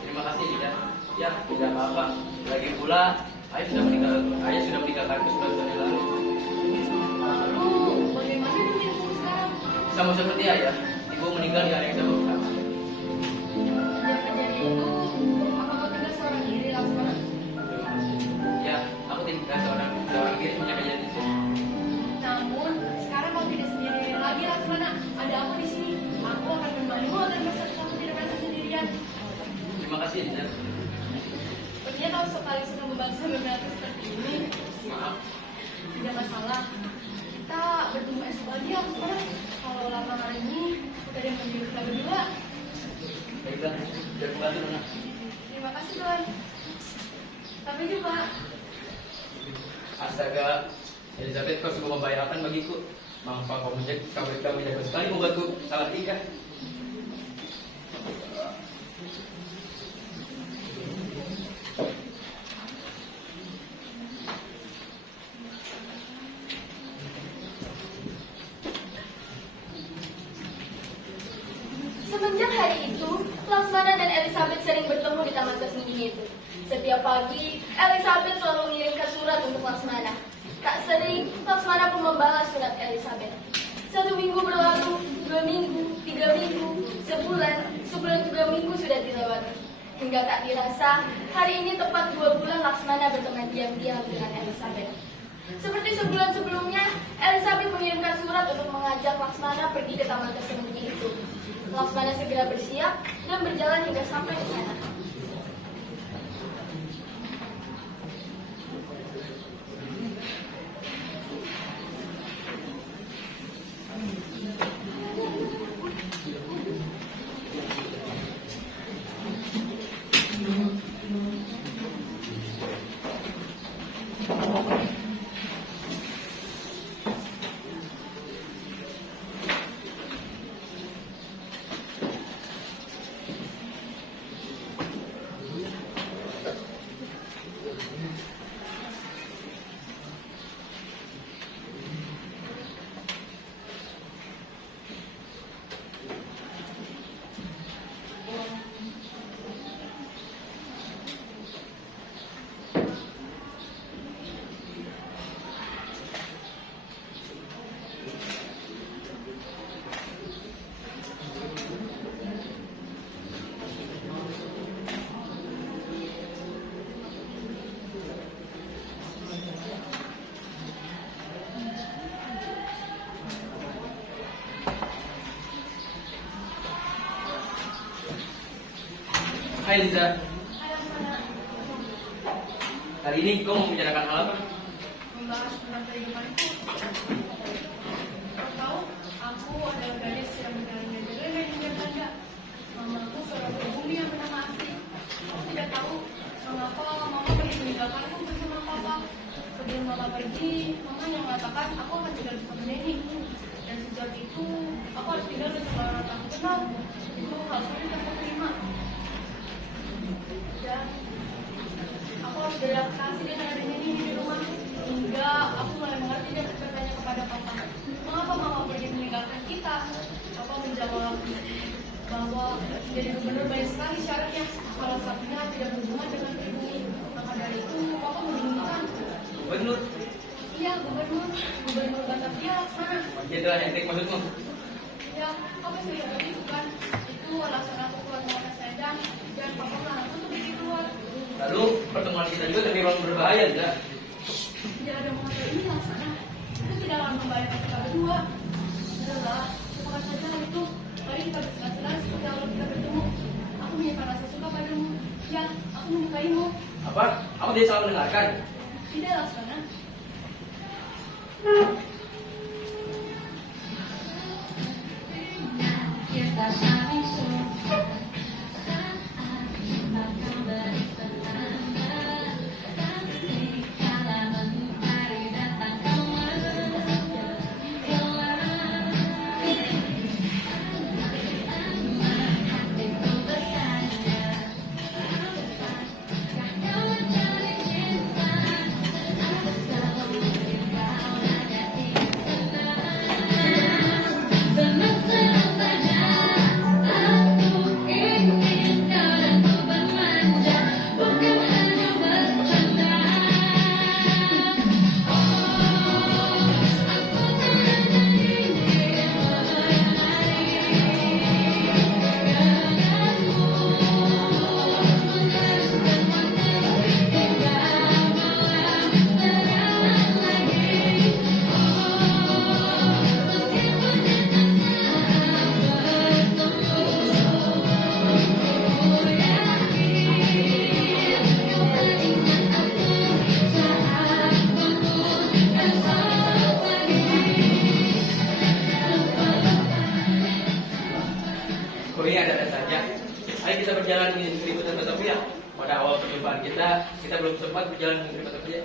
Terima kasih tidak. Ya, tidak apa-apa. Lagi pula, ayah sudah meninggalkanku 11 tahun yang lalu. Lalu, bagaimana dengan ibu sekarang? Sama seperti ayah, ibu meninggal di hari yang sama pertama. Sejak kejadian itu, apakah tinggal seorang diri, Laksmana? Ya, aku tinggal seorang diri sejak kejadian itu. Namun, sekarang kau tidak sendiri lagi, Laksmana. Ada aku di sini. Aku akan menemanimu agar kamu tidak merasa sendirian. Terima kasih, Dina. Sepertinya kau sekali sudah membangsa beberapa seperti ini. Maaf. Tidak masalah. Kita bertemu esok lagi, Laksmana. Kalau lama hari ini, kita yang menjadi kita berdua. Baiklah, biar membantu, Nona. Terima kasih, Tuan. Sampai jumpa. Astaga, Elizabeth, kau sungguh membahayakan bagiku. Mengapa kau menjaga sekali membuatku sangat indah. Semenjak hari itu, Laksmana dan Elizabeth sering bertemu di taman tersembunyi itu. Setiap pagi, Elizabeth selalu mengirimkan surat untuk Laksmana. Tak sering, Laksmana pun membalas surat Elizabeth. 1 minggu berlalu, 2 minggu, 3 minggu, sebulan 3 minggu sudah dilewati. Hingga tak dirasa, hari ini tepat 2 bulan Laksmana berteman diam-diam dengan Elizabeth. Seperti sebulan sebelumnya, Elizabeth mengirimkan surat untuk mengajak Laksmana pergi ke taman tersembunyi itu. Laksmana segera bersiap dan berjalan hingga sampai ke sana. Hai Liza. Hari ini kau mau membicarakan hal apa? Membahas tentang kehidupanku. Kau tahu, aku adalah gadis yang menjalani dari hingga tanda. Mamaku seorang pribumi yang bernama Asri. Aku tidak tahu mengapa mama pergi meninggalkanku bersama papa. Sebelum mama pergi, mama yang mengatakan aku akan tinggal bersama Neni. Dan sejak itu, aku harus tinggal bersama orang tak aku kenal. Itu hal sulit yang aku terima. Dan aku harus beradaptasi dengan adanya ini di rumah hingga aku mulai mengerti dan bertanya kepada papa, mengapa mama pergi meninggalkan kita? Papa menjawab bahwa jadi gubernur banyak sekali syaratnya, salah satunya tidak berhubungan dengan pribumi. Maka dari itu papa membingungkan. Gubernur? Iya, gubernur Batavia Laksmana. Jenderal Hendrik maksudmu? Ya, papa sudah begitu kan? Itu alasan aku keluar mengangkat sedang dan papa melarang untuk pergi keluar. Lalu pertemuan kita juga terbilang berbahaya, tidak? Tidak ada mengapa ini Laksmana. Itu tidak akan membahayakan kita berdua. Adalah, lupakan saja hal itu. Mari kita bersenang-senang seperti awal kita bertemu. Aku menyimpan rasa suka padamu. Ya, aku menyukaimu. Apa? Aku tidak salah mendengarkan. Tidak Laksmana. Kita saling suka saat bakal bertanda, tapi kala mentari datang kemana hatiku bertanya, apakah kau mencari cinta? Atau mungkin kau hanya ingin senang-senang saja. Aku ingin kau dan ku bermanja, bukan hanya bercanda. Aku ternyata ingin melayani denganmu, meneruskan waktu hingga malam terang lagi. Meskipun kita Kau ini ada saja. Ayo kita berjalan di keributan Batavia. Pada awal perjumpaan kita belum sempat berjalan di Batavia.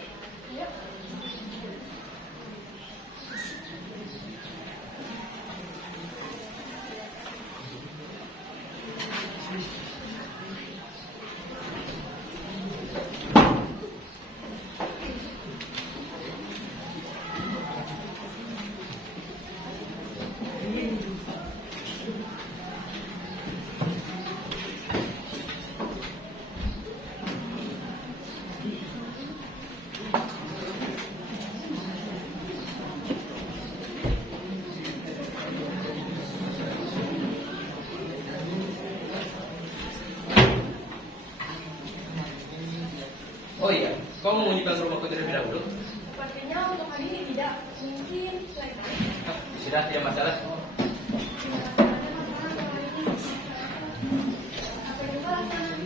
kau mengunjungi rumahku terlebih dahulu? Sepertinya untuk hari ini tidak. Mungkin lain kali. Sudah, tidak masalah. Apa yang kau lakukan?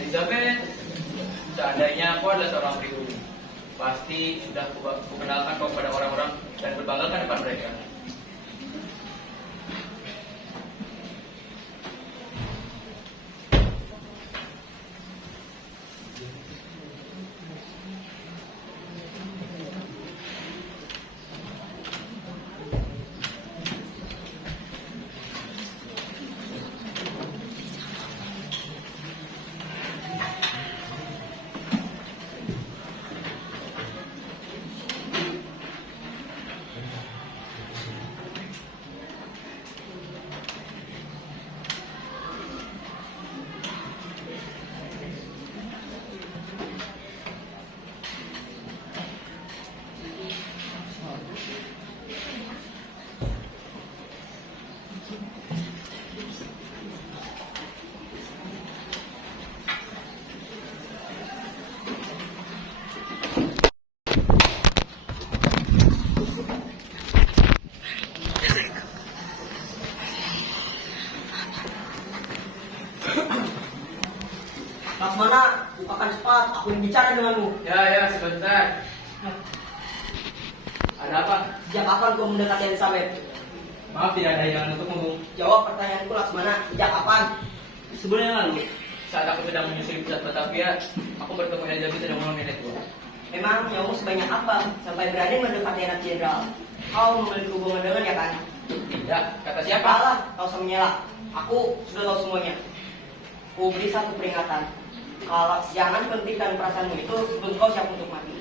Elizabeth, seandainya aku adalah seorang pribumi, pasti sudah kukenalkan kau kepada orang-orang dan berbanggakan depan mereka. Laksmana, bukakan cepat, aku ingin bicara denganmu. Ya, sebentar. Ada apa? Sejak kapan kau mendekati Elizabeth? Maaf, tidak ada yang untukmu. Jawab pertanyaanku, Laksmana. Sejak kapan? Sebulan yang lalu, saat aku sedang menyusuri pusat Batavia, aku bertemu Elizabeth sedang menolong nenekku. Memang nyawamu sebanyak apa sampai berani mendekati anak jenderal? Kau memiliki hubungan dengannya kan? Tidak, kata siapa? Apalah, kau usah mengelak. Aku sudah tahu semuanya. Ku beri satu peringatan. Kalau jangan pentingkan perasaanmu itu sebelum kau siap untuk mati.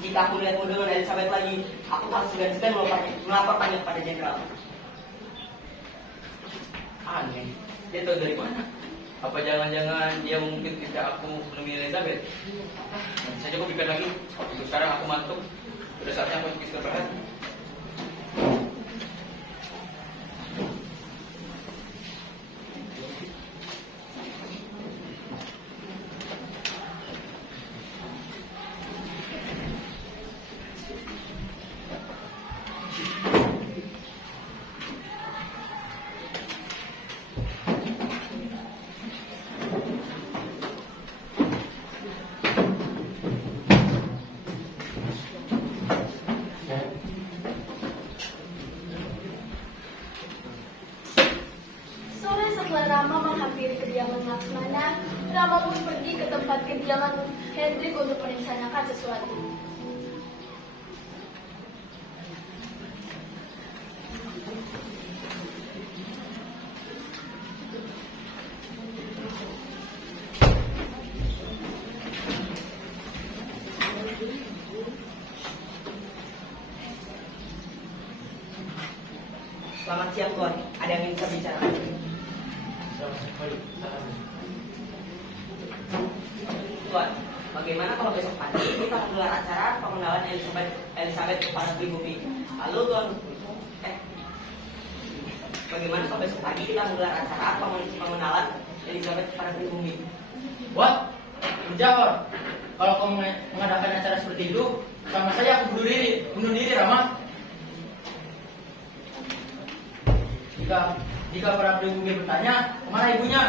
Jika aku melihatmu dengan Elizabeth lagi, aku tak segan-segan melaporkannya kepada jenderal. Aneh, dia tahu dari mana? Apa jangan-jangan dia mungkin tidak aku menemui Elizabeth? Nanti saja aku pikir lagi. Untuk sekarang aku mantuk. Sudah saatnya aku untuk istirahat. Sore setelah Rama menghampiri kediaman Laksmana, Rama pun pergi ke tempat kediaman Hendrik untuk merencanakan sesuatu. Selamat siang Tuan, ada yang ingin saya bicara. Tuan, bagaimana kalau besok pagi kita menggelar acara pengenalan Elizabeth kepada pribumi? Lalu Tuan, bagaimana kalau besok pagi kita menggelar acara pengenalan Elizabeth kepada pribumi? What? Menjawab. Kalau kau mengadakan acara seperti itu, sama saja aku bunuh diri, Rama. Jika para pribumi bertanya, kemana ibunya?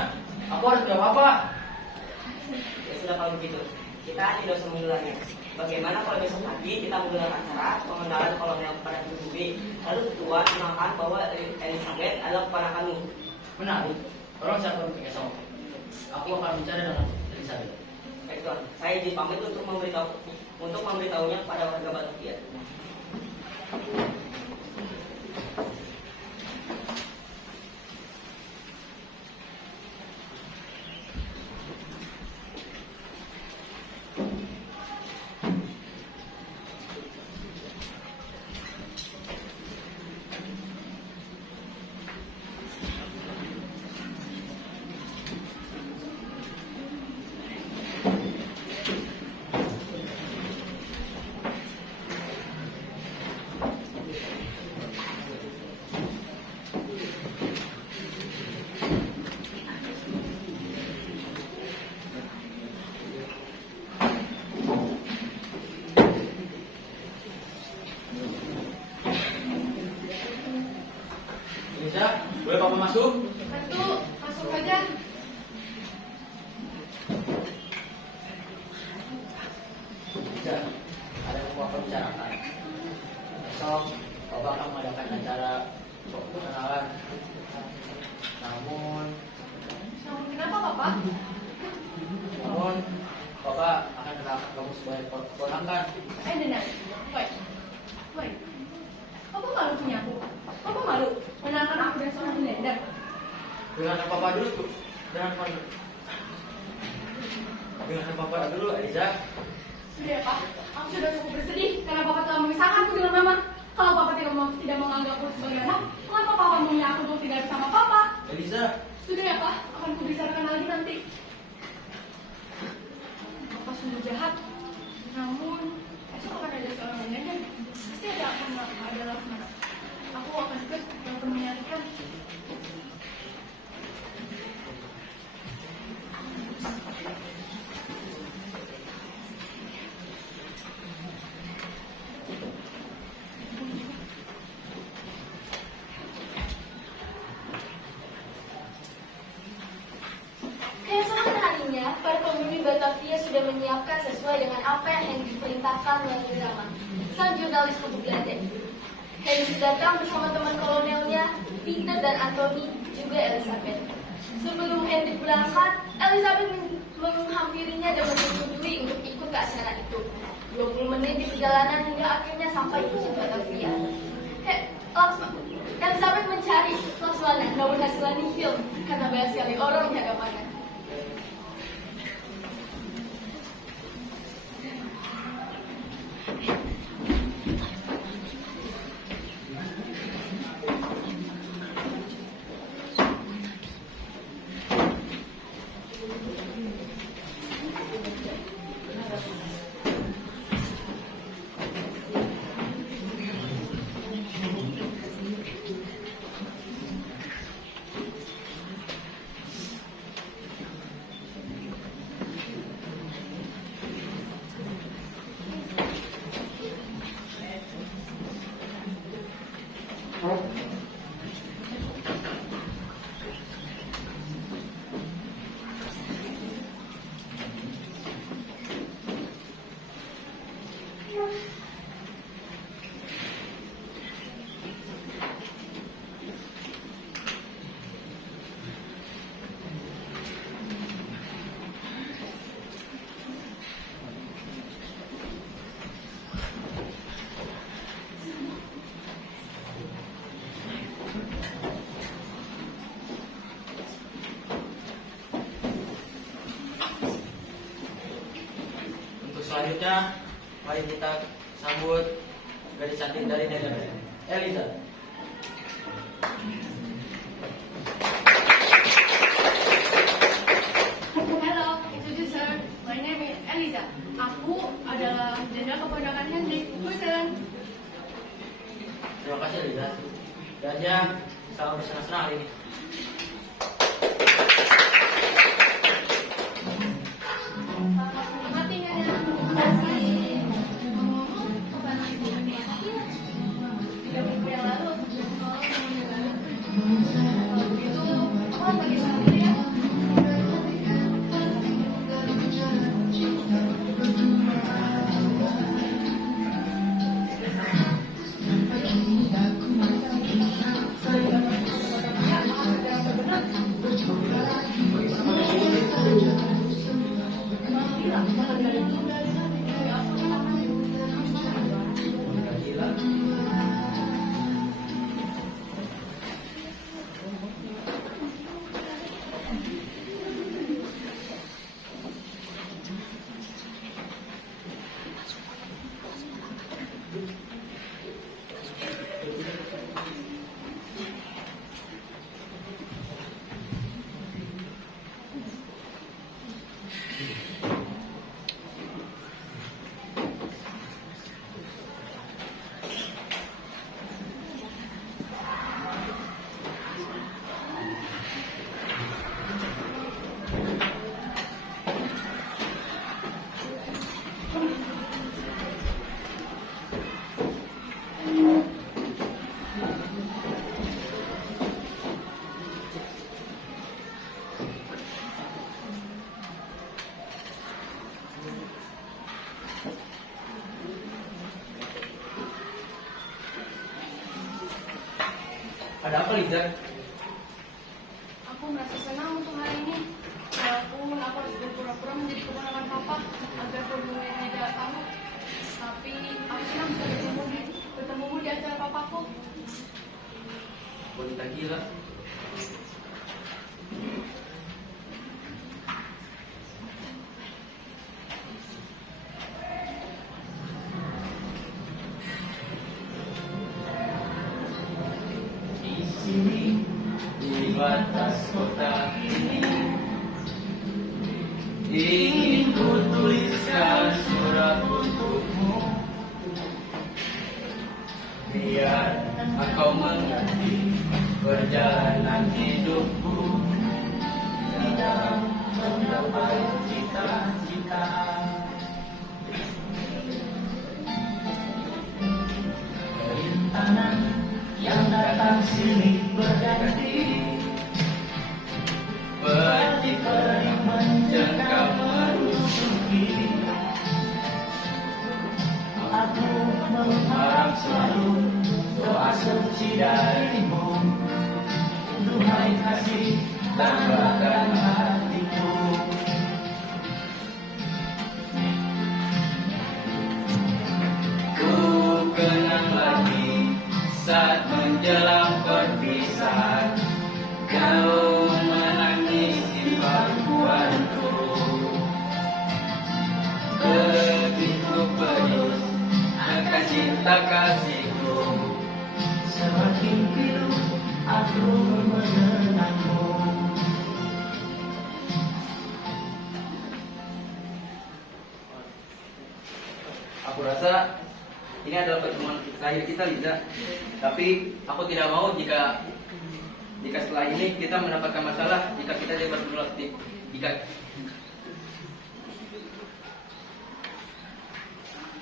Aku harus jawab apa? Ya sudah kalau begitu, kita tidak usah menggelarnya. Bagaimana kalau besok pagi kita menggelar acara pengenalan kolonel kepada pribumi? Lalu Tuan mengenalkan bahwa Elizabeth adalah keponakanmu. Menarik. Tolong siapa bertanya sama aku akan bicara dengan Elizabeth. Baik Tuan, saya izin pamit untuk memberitahunya kepada warga Batavia. masuk? Tentu, masuk aja. Liza, ada yang mau aku bicarakan. Besok, Bapak akan mengadakan acara perkenalan. Namun, Kenapa, Bapak? Bapak akan kenalkan kamu sebagai ponakan. Dengar. Wait. Bapak malu punya aku? Bapak malu mengenalkan aku dan seorang Linda? Dengarkan Papa dulu tuh. Dengarkan Papa dulu, Eliza. Sudah ya, Pak. Aku sudah cukup bersedih karena Bapak telah memisahkanku dengan Mama. Kalau Bapak tidak menganggapku sebagai anak, mengapa Papa memilih aku untuk tinggal bersama Papa? Eliza, Sudah ya, Pak. Akan kubicarakan lagi nanti. Bapak sungguh jahat. Namun, esok akan ada seorang Linda. Pasti ada Laksmana. Aku akan ikut walaupun menyakitkan. Keesokan harinya, para pemimpin Batavia sudah menyiapkan sesuai dengan apa yang diperintahkan melalui Rama, sang jurnalis kubu Belanda. Henry datang bersama teman kolonelnya, Peter dan Anthony, juga Elizabeth. Sebelum Henry berangkat, Elizabeth menghampirinya dan menyetujui untuk ikut ke acara itu. 20 menit di perjalanan hingga akhirnya sampai di Batavia. Elizabeth mencari Laksmana, namun hasilnya nihil karena banyak sekali orang di hadapannya. Selanjutnya, mari kita sambut gadis cantik dari Netherlands, Eliza. Hello, introducer. My name is Eliza. Aku adalah jenderal keponakan Henry. Perjalanan. Terima kasih Eliza. Dan ya, salam bersenang-senang hari ini. Liza? Aku merasa senang untuk hari ini. Walaupun aku harus berpura-pura menjadi keponakan papa agar pembunuhnya tidak tahu. Tapi aku senang bisa bertemumu di acara papaku. Wanita gila. Di sini, di batas kota ini, ingin ku tuliskan surat untukmu, biar engkau mengerti perjalanan hidupku di dalam menggapai cita-cita. Rintangan yang datang silih berganti, berdikari menjengkam menusuki. Aku mengharap selalu doa suci darimu, duhai kasih tambahkan hatiku. Ku kenang lagi saat menjelang perpisahan, kau menangis di pangkuanku. Begitu pedih akan cinta kasihku, semakin pilu aku mengenangmu. Aku rasa ini adalah pertemuan terakhir kita, Liza. Tapi aku tidak mau jika setelah ini kita mendapatkan masalah jika kita tidak berdua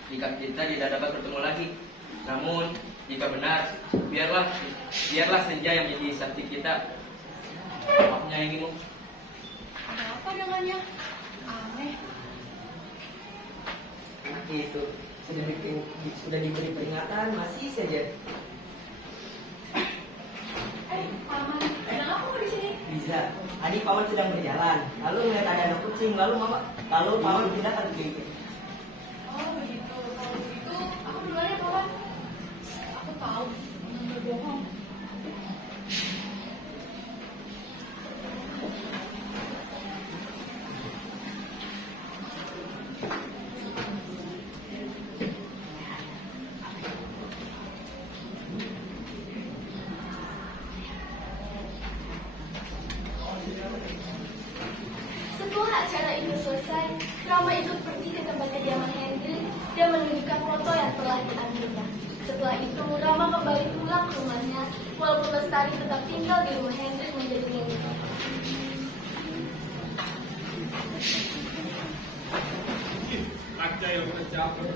jika kita tidak dapat bertemu lagi. Namun jika benar, biarlah senja yang menjadi saksi kita. Aku menyayangimu. Ada apa dengannya? Aneh. Itu sudah diberi peringatan masih saja. Paman, kenapa kamu di sini? Bisa. Tadi paman sedang berjalan, lalu melihat ada anak kucing, lalu paman pindahkan ke kiri. Oh begitu. Kalau begitu, aku duluan ya paman. Aku tahu, berbohong. Setelah acara itu selesai, Rama ikut pergi ke tempat kediaman Hendrik dan menunjukkan foto yang telah diambilnya. Setelah itu, Rama kembali pulang ke rumahnya, walaupun Lestari tetap tinggal di rumah Hendrik menjadi milik.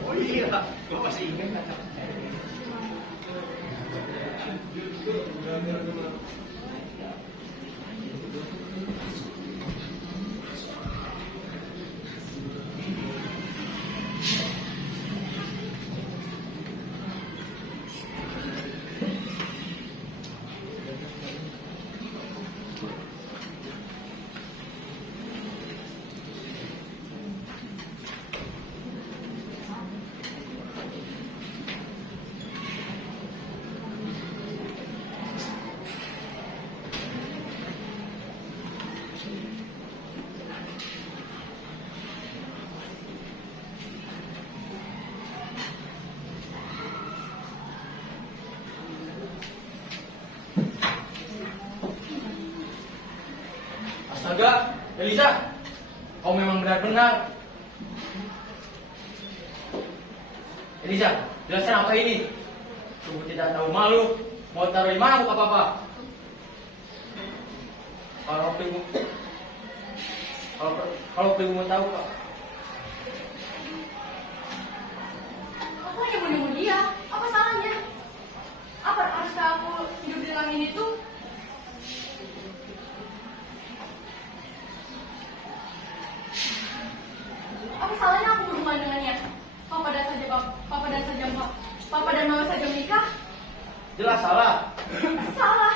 Oh iya, gue masih ingat kata. Astaga, Elisa, kau memang benar-benar. Elisa, jelaskan apa ini? Sungguh tidak tahu malu. Mau taruh di mana muka papa? Kalau ibu mau tahu, Pak. Aku hanya mau dia. Apa salahnya? Apa harusnya aku hidup di dalam ini tuh? Apa salahnya aku berhubungan dengannya? Papa dan mama saja menikah? Jelas salah. Salah.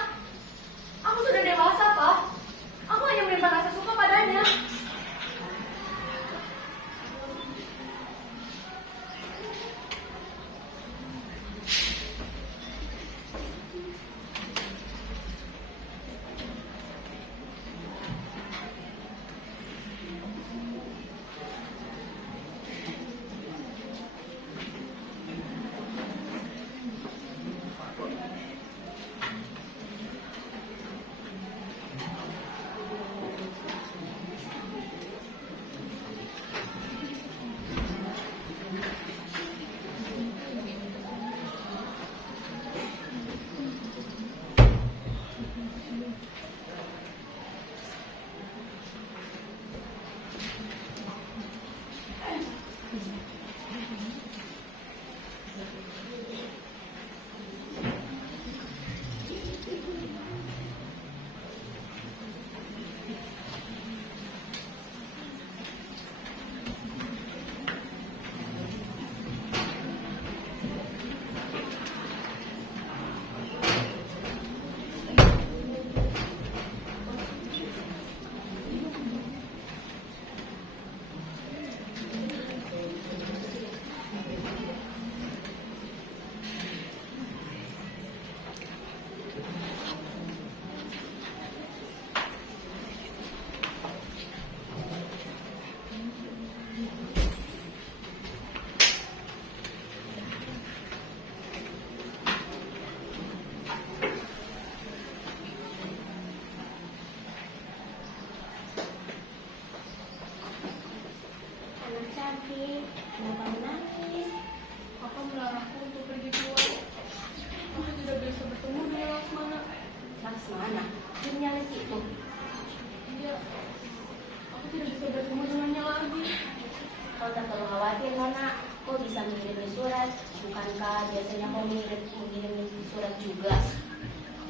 kok bisa mengirim surat? Bukankah biasanya kau mengirim surat juga?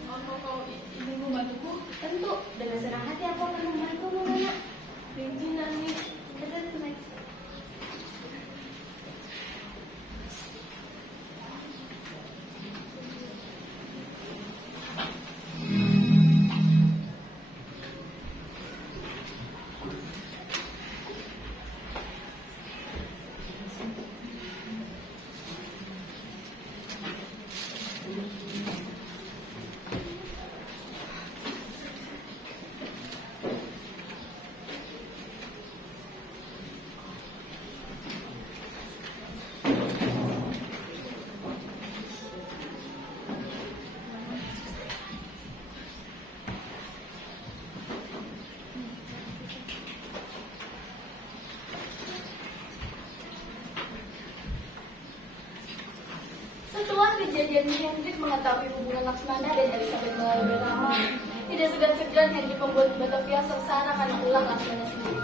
Apa kau ingin membantuku? Tentu, dengan senang hati aku akan membantumu, Nona. Pimpinan nih. Setelah kejadian ini, Hendrik mengetahui hubungan Laksmana dan Elizabeth melalui bersama. Tidak segan-segan Hendrik membuat Batavia sengsara karena ulah Laksmana sendiri.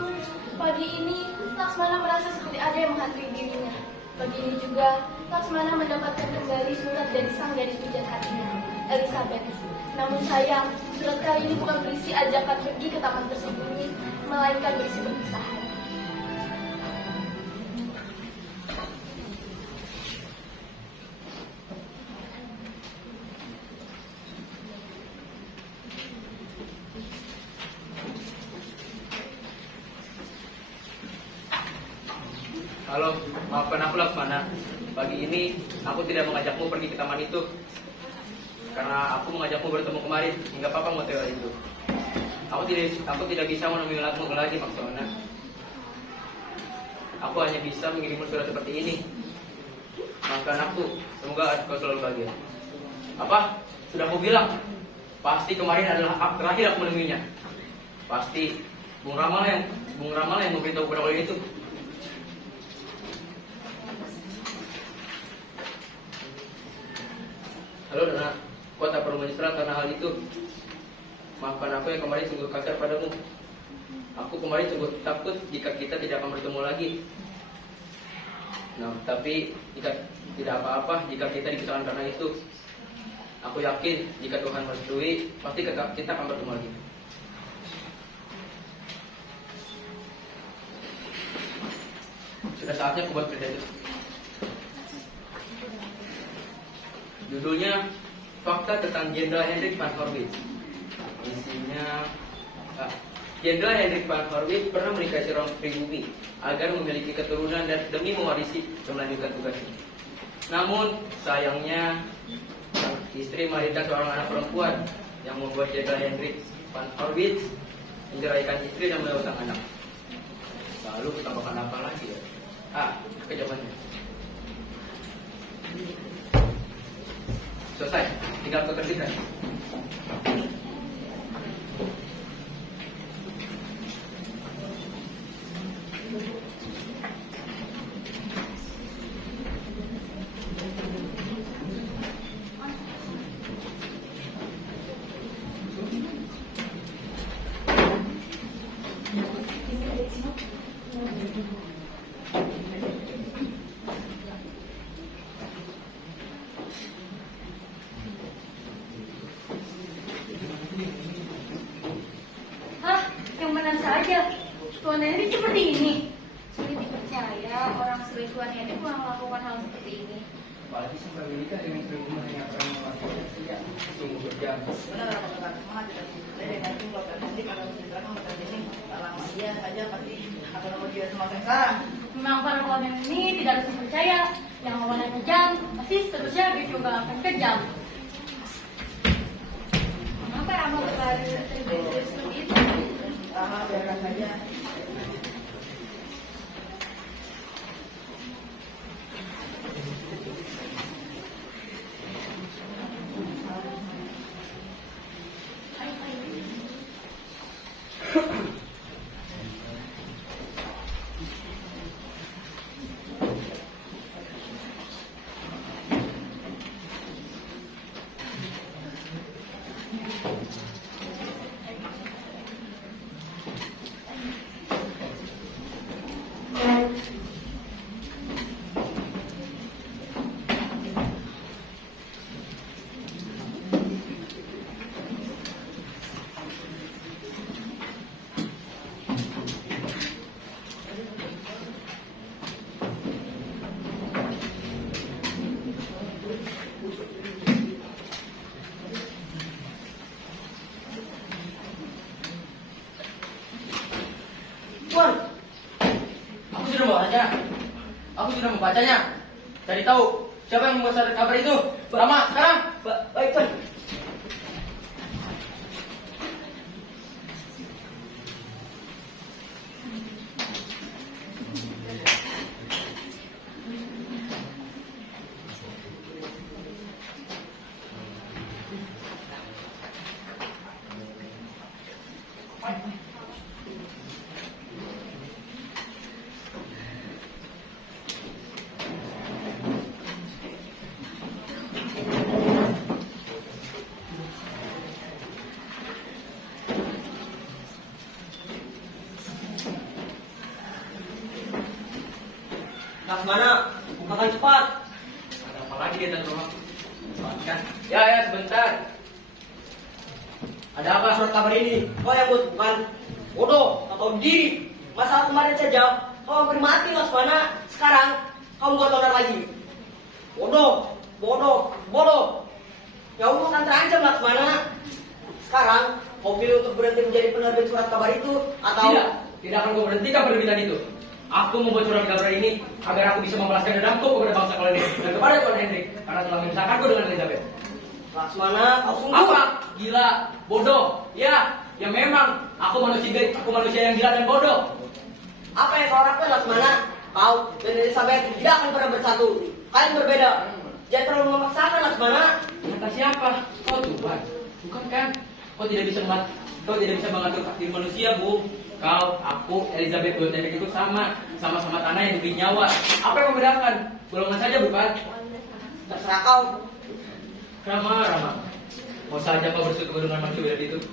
Pagi ini, Laksmana merasa seperti ada yang menghantui dirinya. Pagi ini juga, Laksmana mendapatkan kembali surat dari sang gadis pujaan hatinya, Elizabeth. Namun sayang, surat kali ini bukan berisi ajakan pergi ke taman tersembunyi, melainkan berisi perpisahan. Halo, maafkan aku Laksmana. Pagi ini aku tidak mengajakmu pergi ke taman itu karena aku mengajakmu bertemu kemarin hingga papa mau tewa itu. Aku tidak bisa menemui lagi Laksmana. Aku hanya bisa mengirimmu surat seperti ini. Maafkan aku, semoga kau selalu bahagia. Apa? Sudah aku bilang, pasti kemarin adalah terakhir aku menemuinya. Pasti Bung Ramal yang memberitahu kepada kalian itu. Halo Nona, kau tak perlu menyesal karena hal itu. Maafkan aku yang kemarin sungguh kasar padamu. Aku kemarin sungguh takut jika kita tidak akan bertemu lagi. Nah, tapi jika tidak apa-apa jika kita dipisahkan karena itu. Aku yakin jika Tuhan merestui, pasti kita akan bertemu lagi. Sudah saatnya aku buat berita itu. Judulnya Fakta tentang Jenderal Hendrik van Horwitz. Isinya Jenderal Hendrik van Horwitz pernah menikahi seorang pribumi agar memiliki keturunan dan demi mewarisi dan melanjutkan tugasnya. Namun sayangnya sang istri melahirkan seorang anak perempuan yang membuat Jenderal Hendrik van Horwitz menceraikan istri dan melahirkan sang anak. Lalu tambahkan apa lagi ya? Kejawabannya. Selesai, tinggal ketertiban. Yang benar saja, Tuan Hendrik seperti ini. Sulit dipercaya orang seperti Tuan Hendrik melakukan hal seperti ini. Apalagi sampai menikah dengan pribumi yang pernah melakukan dia sungguh berjam. Benar apa kata semangat tidak saya dengan jumlah terjadi pada menjelaskan terjadi tak lama dia saja pasti akan membuat dia semakin sengsara. Memang para kawan ini tidak harus dipercaya. Yang awalnya kejam, pasti seterusnya juga akan kejam. Mengapa Rama berlari terjadi seperti itu? Biarkan saja. membacanya. Cari tahu siapa yang membuat surat kabar itu. Rama, sekarang. Baik, Tuan. Laksmana, bukakan cepat. Ada apa lagi dia dan rumah? Kan? Ya, sebentar. Ada apa surat kabar ini? Kau yang bukan bodoh atau diri. Masalah kemarin saja kau hampir mati, Laksmana. Sekarang kau buat onar lagi. Bodoh, bodoh, bodoh. Nyawamu akan terancam, Laksmana. Sekarang kau pilih untuk berhenti menjadi penerbit surat kabar itu atau Tidak akan kau berhentikan penerbitan itu. Aku membuat surat kabar ini agar aku bisa membalaskan dendamku kepada bangsa kalian dan kepada Tuan Hendrik karena telah memisahkanku dengan Elizabeth. Laksmana, kau sungguh Apa? Gila, bodoh. Ya memang aku manusia yang gila dan bodoh. Apa yang kau harapkan, Laksmana? Kau dan Elizabeth tidak akan pernah bersatu. Kalian berbeda. Jangan terlalu memaksakan, Laksmana. Kata siapa? Kau Tuhan, bukan kan? Kau tidak bisa mengatur takdir manusia, Bu. Kau, aku, Elizabeth, Tuan Hendrik itu sama-sama tanah yang diberi nyawa. Apa yang membedakan? Golongan saja, bukan? Terserah kau. Rama. Mau saja kau bersekutu dengan manusia itu.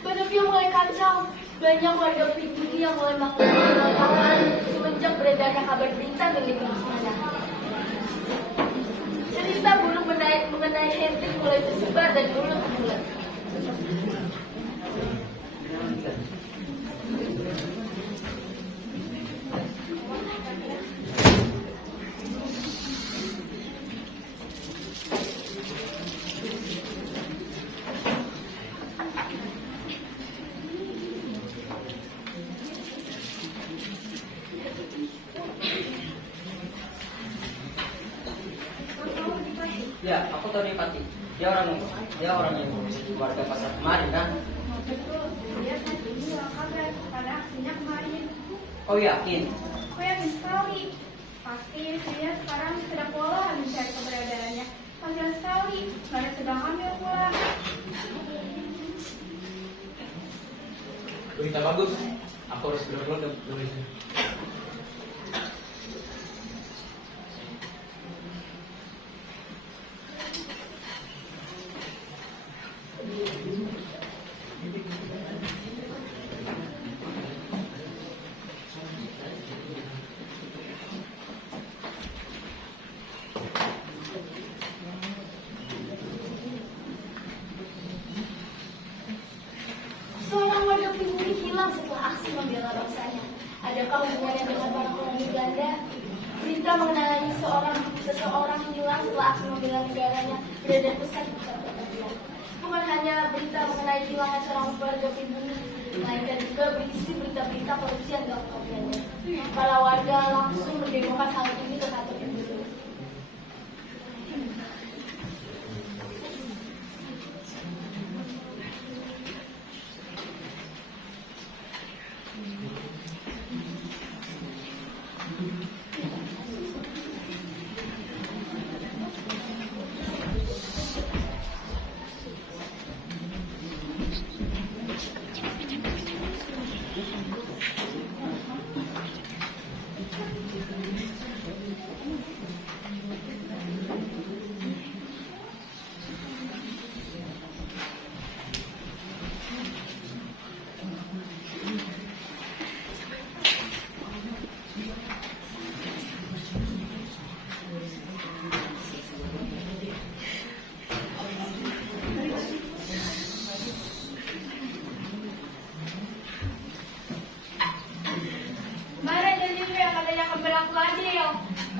Batavia mulai kacau. Banyak warga pribumi yang mulai melakukan penolakan semenjak beredarnya kabar berita milik Laksmana. Cerita buruk mengenai Hendrik mulai tersebar dari mulut ke mulut. Ya, aku tahu dia Pati. Dia orang yang warga pasar kemarin kan? Betul, dia saat ini hilang kabar pada aksinya kemarin. Kau yakin? Aku yakin sekali. Pasti dia sekarang sedang kewalahan mencari keberadaannya. Kasihan sekali, mereka sedang hamil pula. Berita bagus. Aku harus benar-benar dari sini. Seorang warga pribumi hilang setelah aksi membela bangsanya. Adakah hubungannya dengan para koloni Belanda? Berita mengenai seseorang hilang setelah aksi membela negaranya beredar besar di pusat Batavia. Bukan hanya berita mengenai hilangnya seorang warga pribumi, melainkan juga berisi berita-berita korupsi yang dilakukan Belanda. Para warga langsung mendemokan hal ini ke kantor Ibu.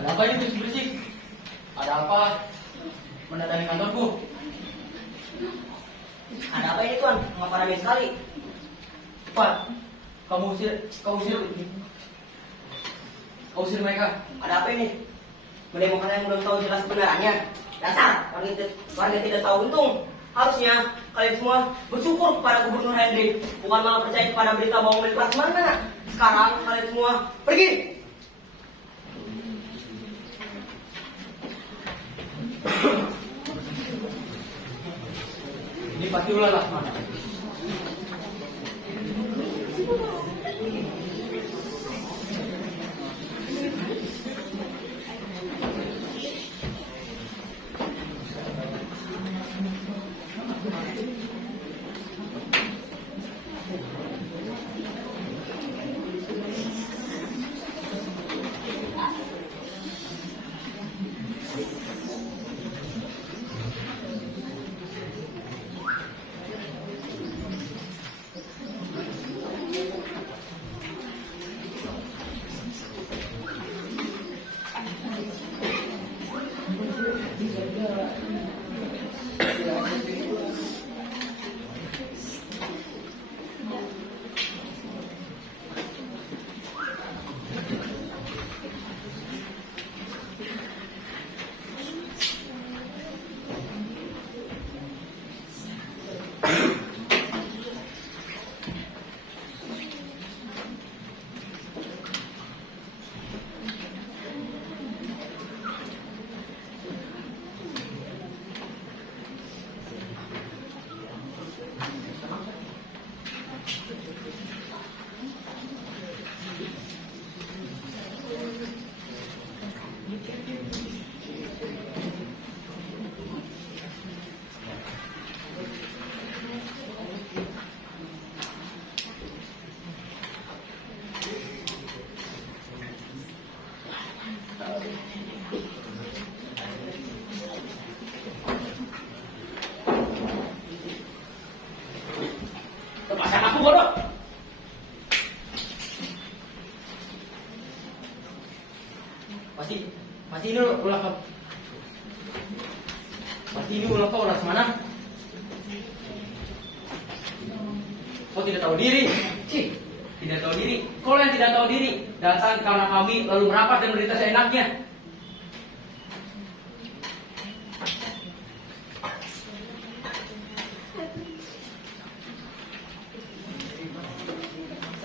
Ada apa ini berisik? Ada apa mendatangi kantorku? Ada apa ini Tuan? Mengapa ramai sekali? Cepat, kau usir mereka. Ada apa ini? Mendemokrasi yang belum tahu jelas kebenarannya. Dasar, warga tidak tahu untung. Harusnya kalian semua bersyukur kepada Gubernur Henry, bukan malah percaya kepada berita bahwa milik Laksamana. Sekarang kalian semua pergi. Ini pasti ulah Laksamana. Lepaskan aku, bodoh! Pasti ini ulah kau. Pasti ini ulah kau Laksamana. Kau tidak tahu diri. Cih, tidak tahu diri. Kau yang tidak tahu diri, datang karena kami lalu merapat dan berita seenaknya.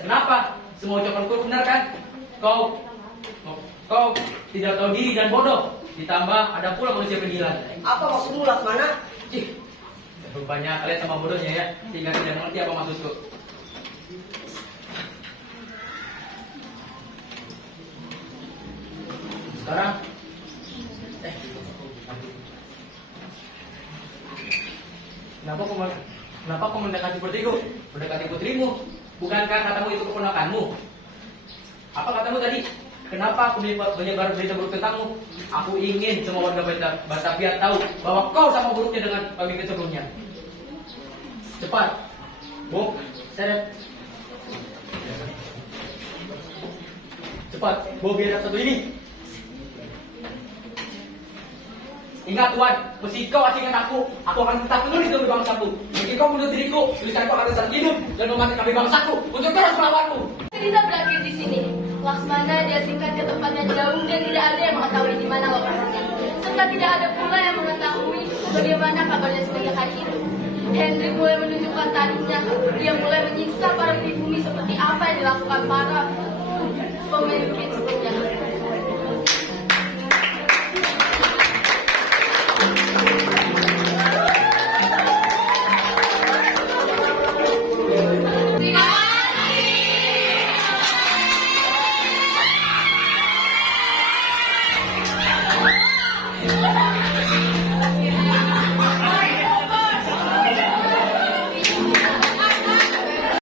Kenapa? Semua ucapanku benar kan? Kau tidak tahu diri dan bodoh. Ditambah ada pula manusia penjilat. Apa maksudmu Laksamana? Cih, rupanya kalian sama bodohnya ya. Tinggal tidak mengerti apa maksudku. Sekarang, kenapa kau mendekati putriku? Mendekati putrimu? Bukankah katamu itu keponakanmu? Apa katamu tadi? Kenapa aku menyebar berita buruk tentangmu? Aku ingin semua warga Batavia tahu bahwa kau sama buruknya dengan pemimpin sebelumnya. Cepat, Bu, seret. Cepat, bawa biadab satu ini. Ingat Tuan, meski kau asingkan aku akan tetap menulis demi bangsaku. Meski kau bunuh diriku, tulisanku akan tetap hidup dan mematikan bangsaku untuk terus melawanmu. Cerita berakhir di sini. Laksamana diasingkan ke tempat yang jauh dan tidak ada yang mengetahui di mana lokasinya. Serta tidak ada pula yang mengetahui bagaimana kabarnya semenjak hari itu. Henry mulai menunjukkan tariknya. Dia mulai menyiksa para pribumi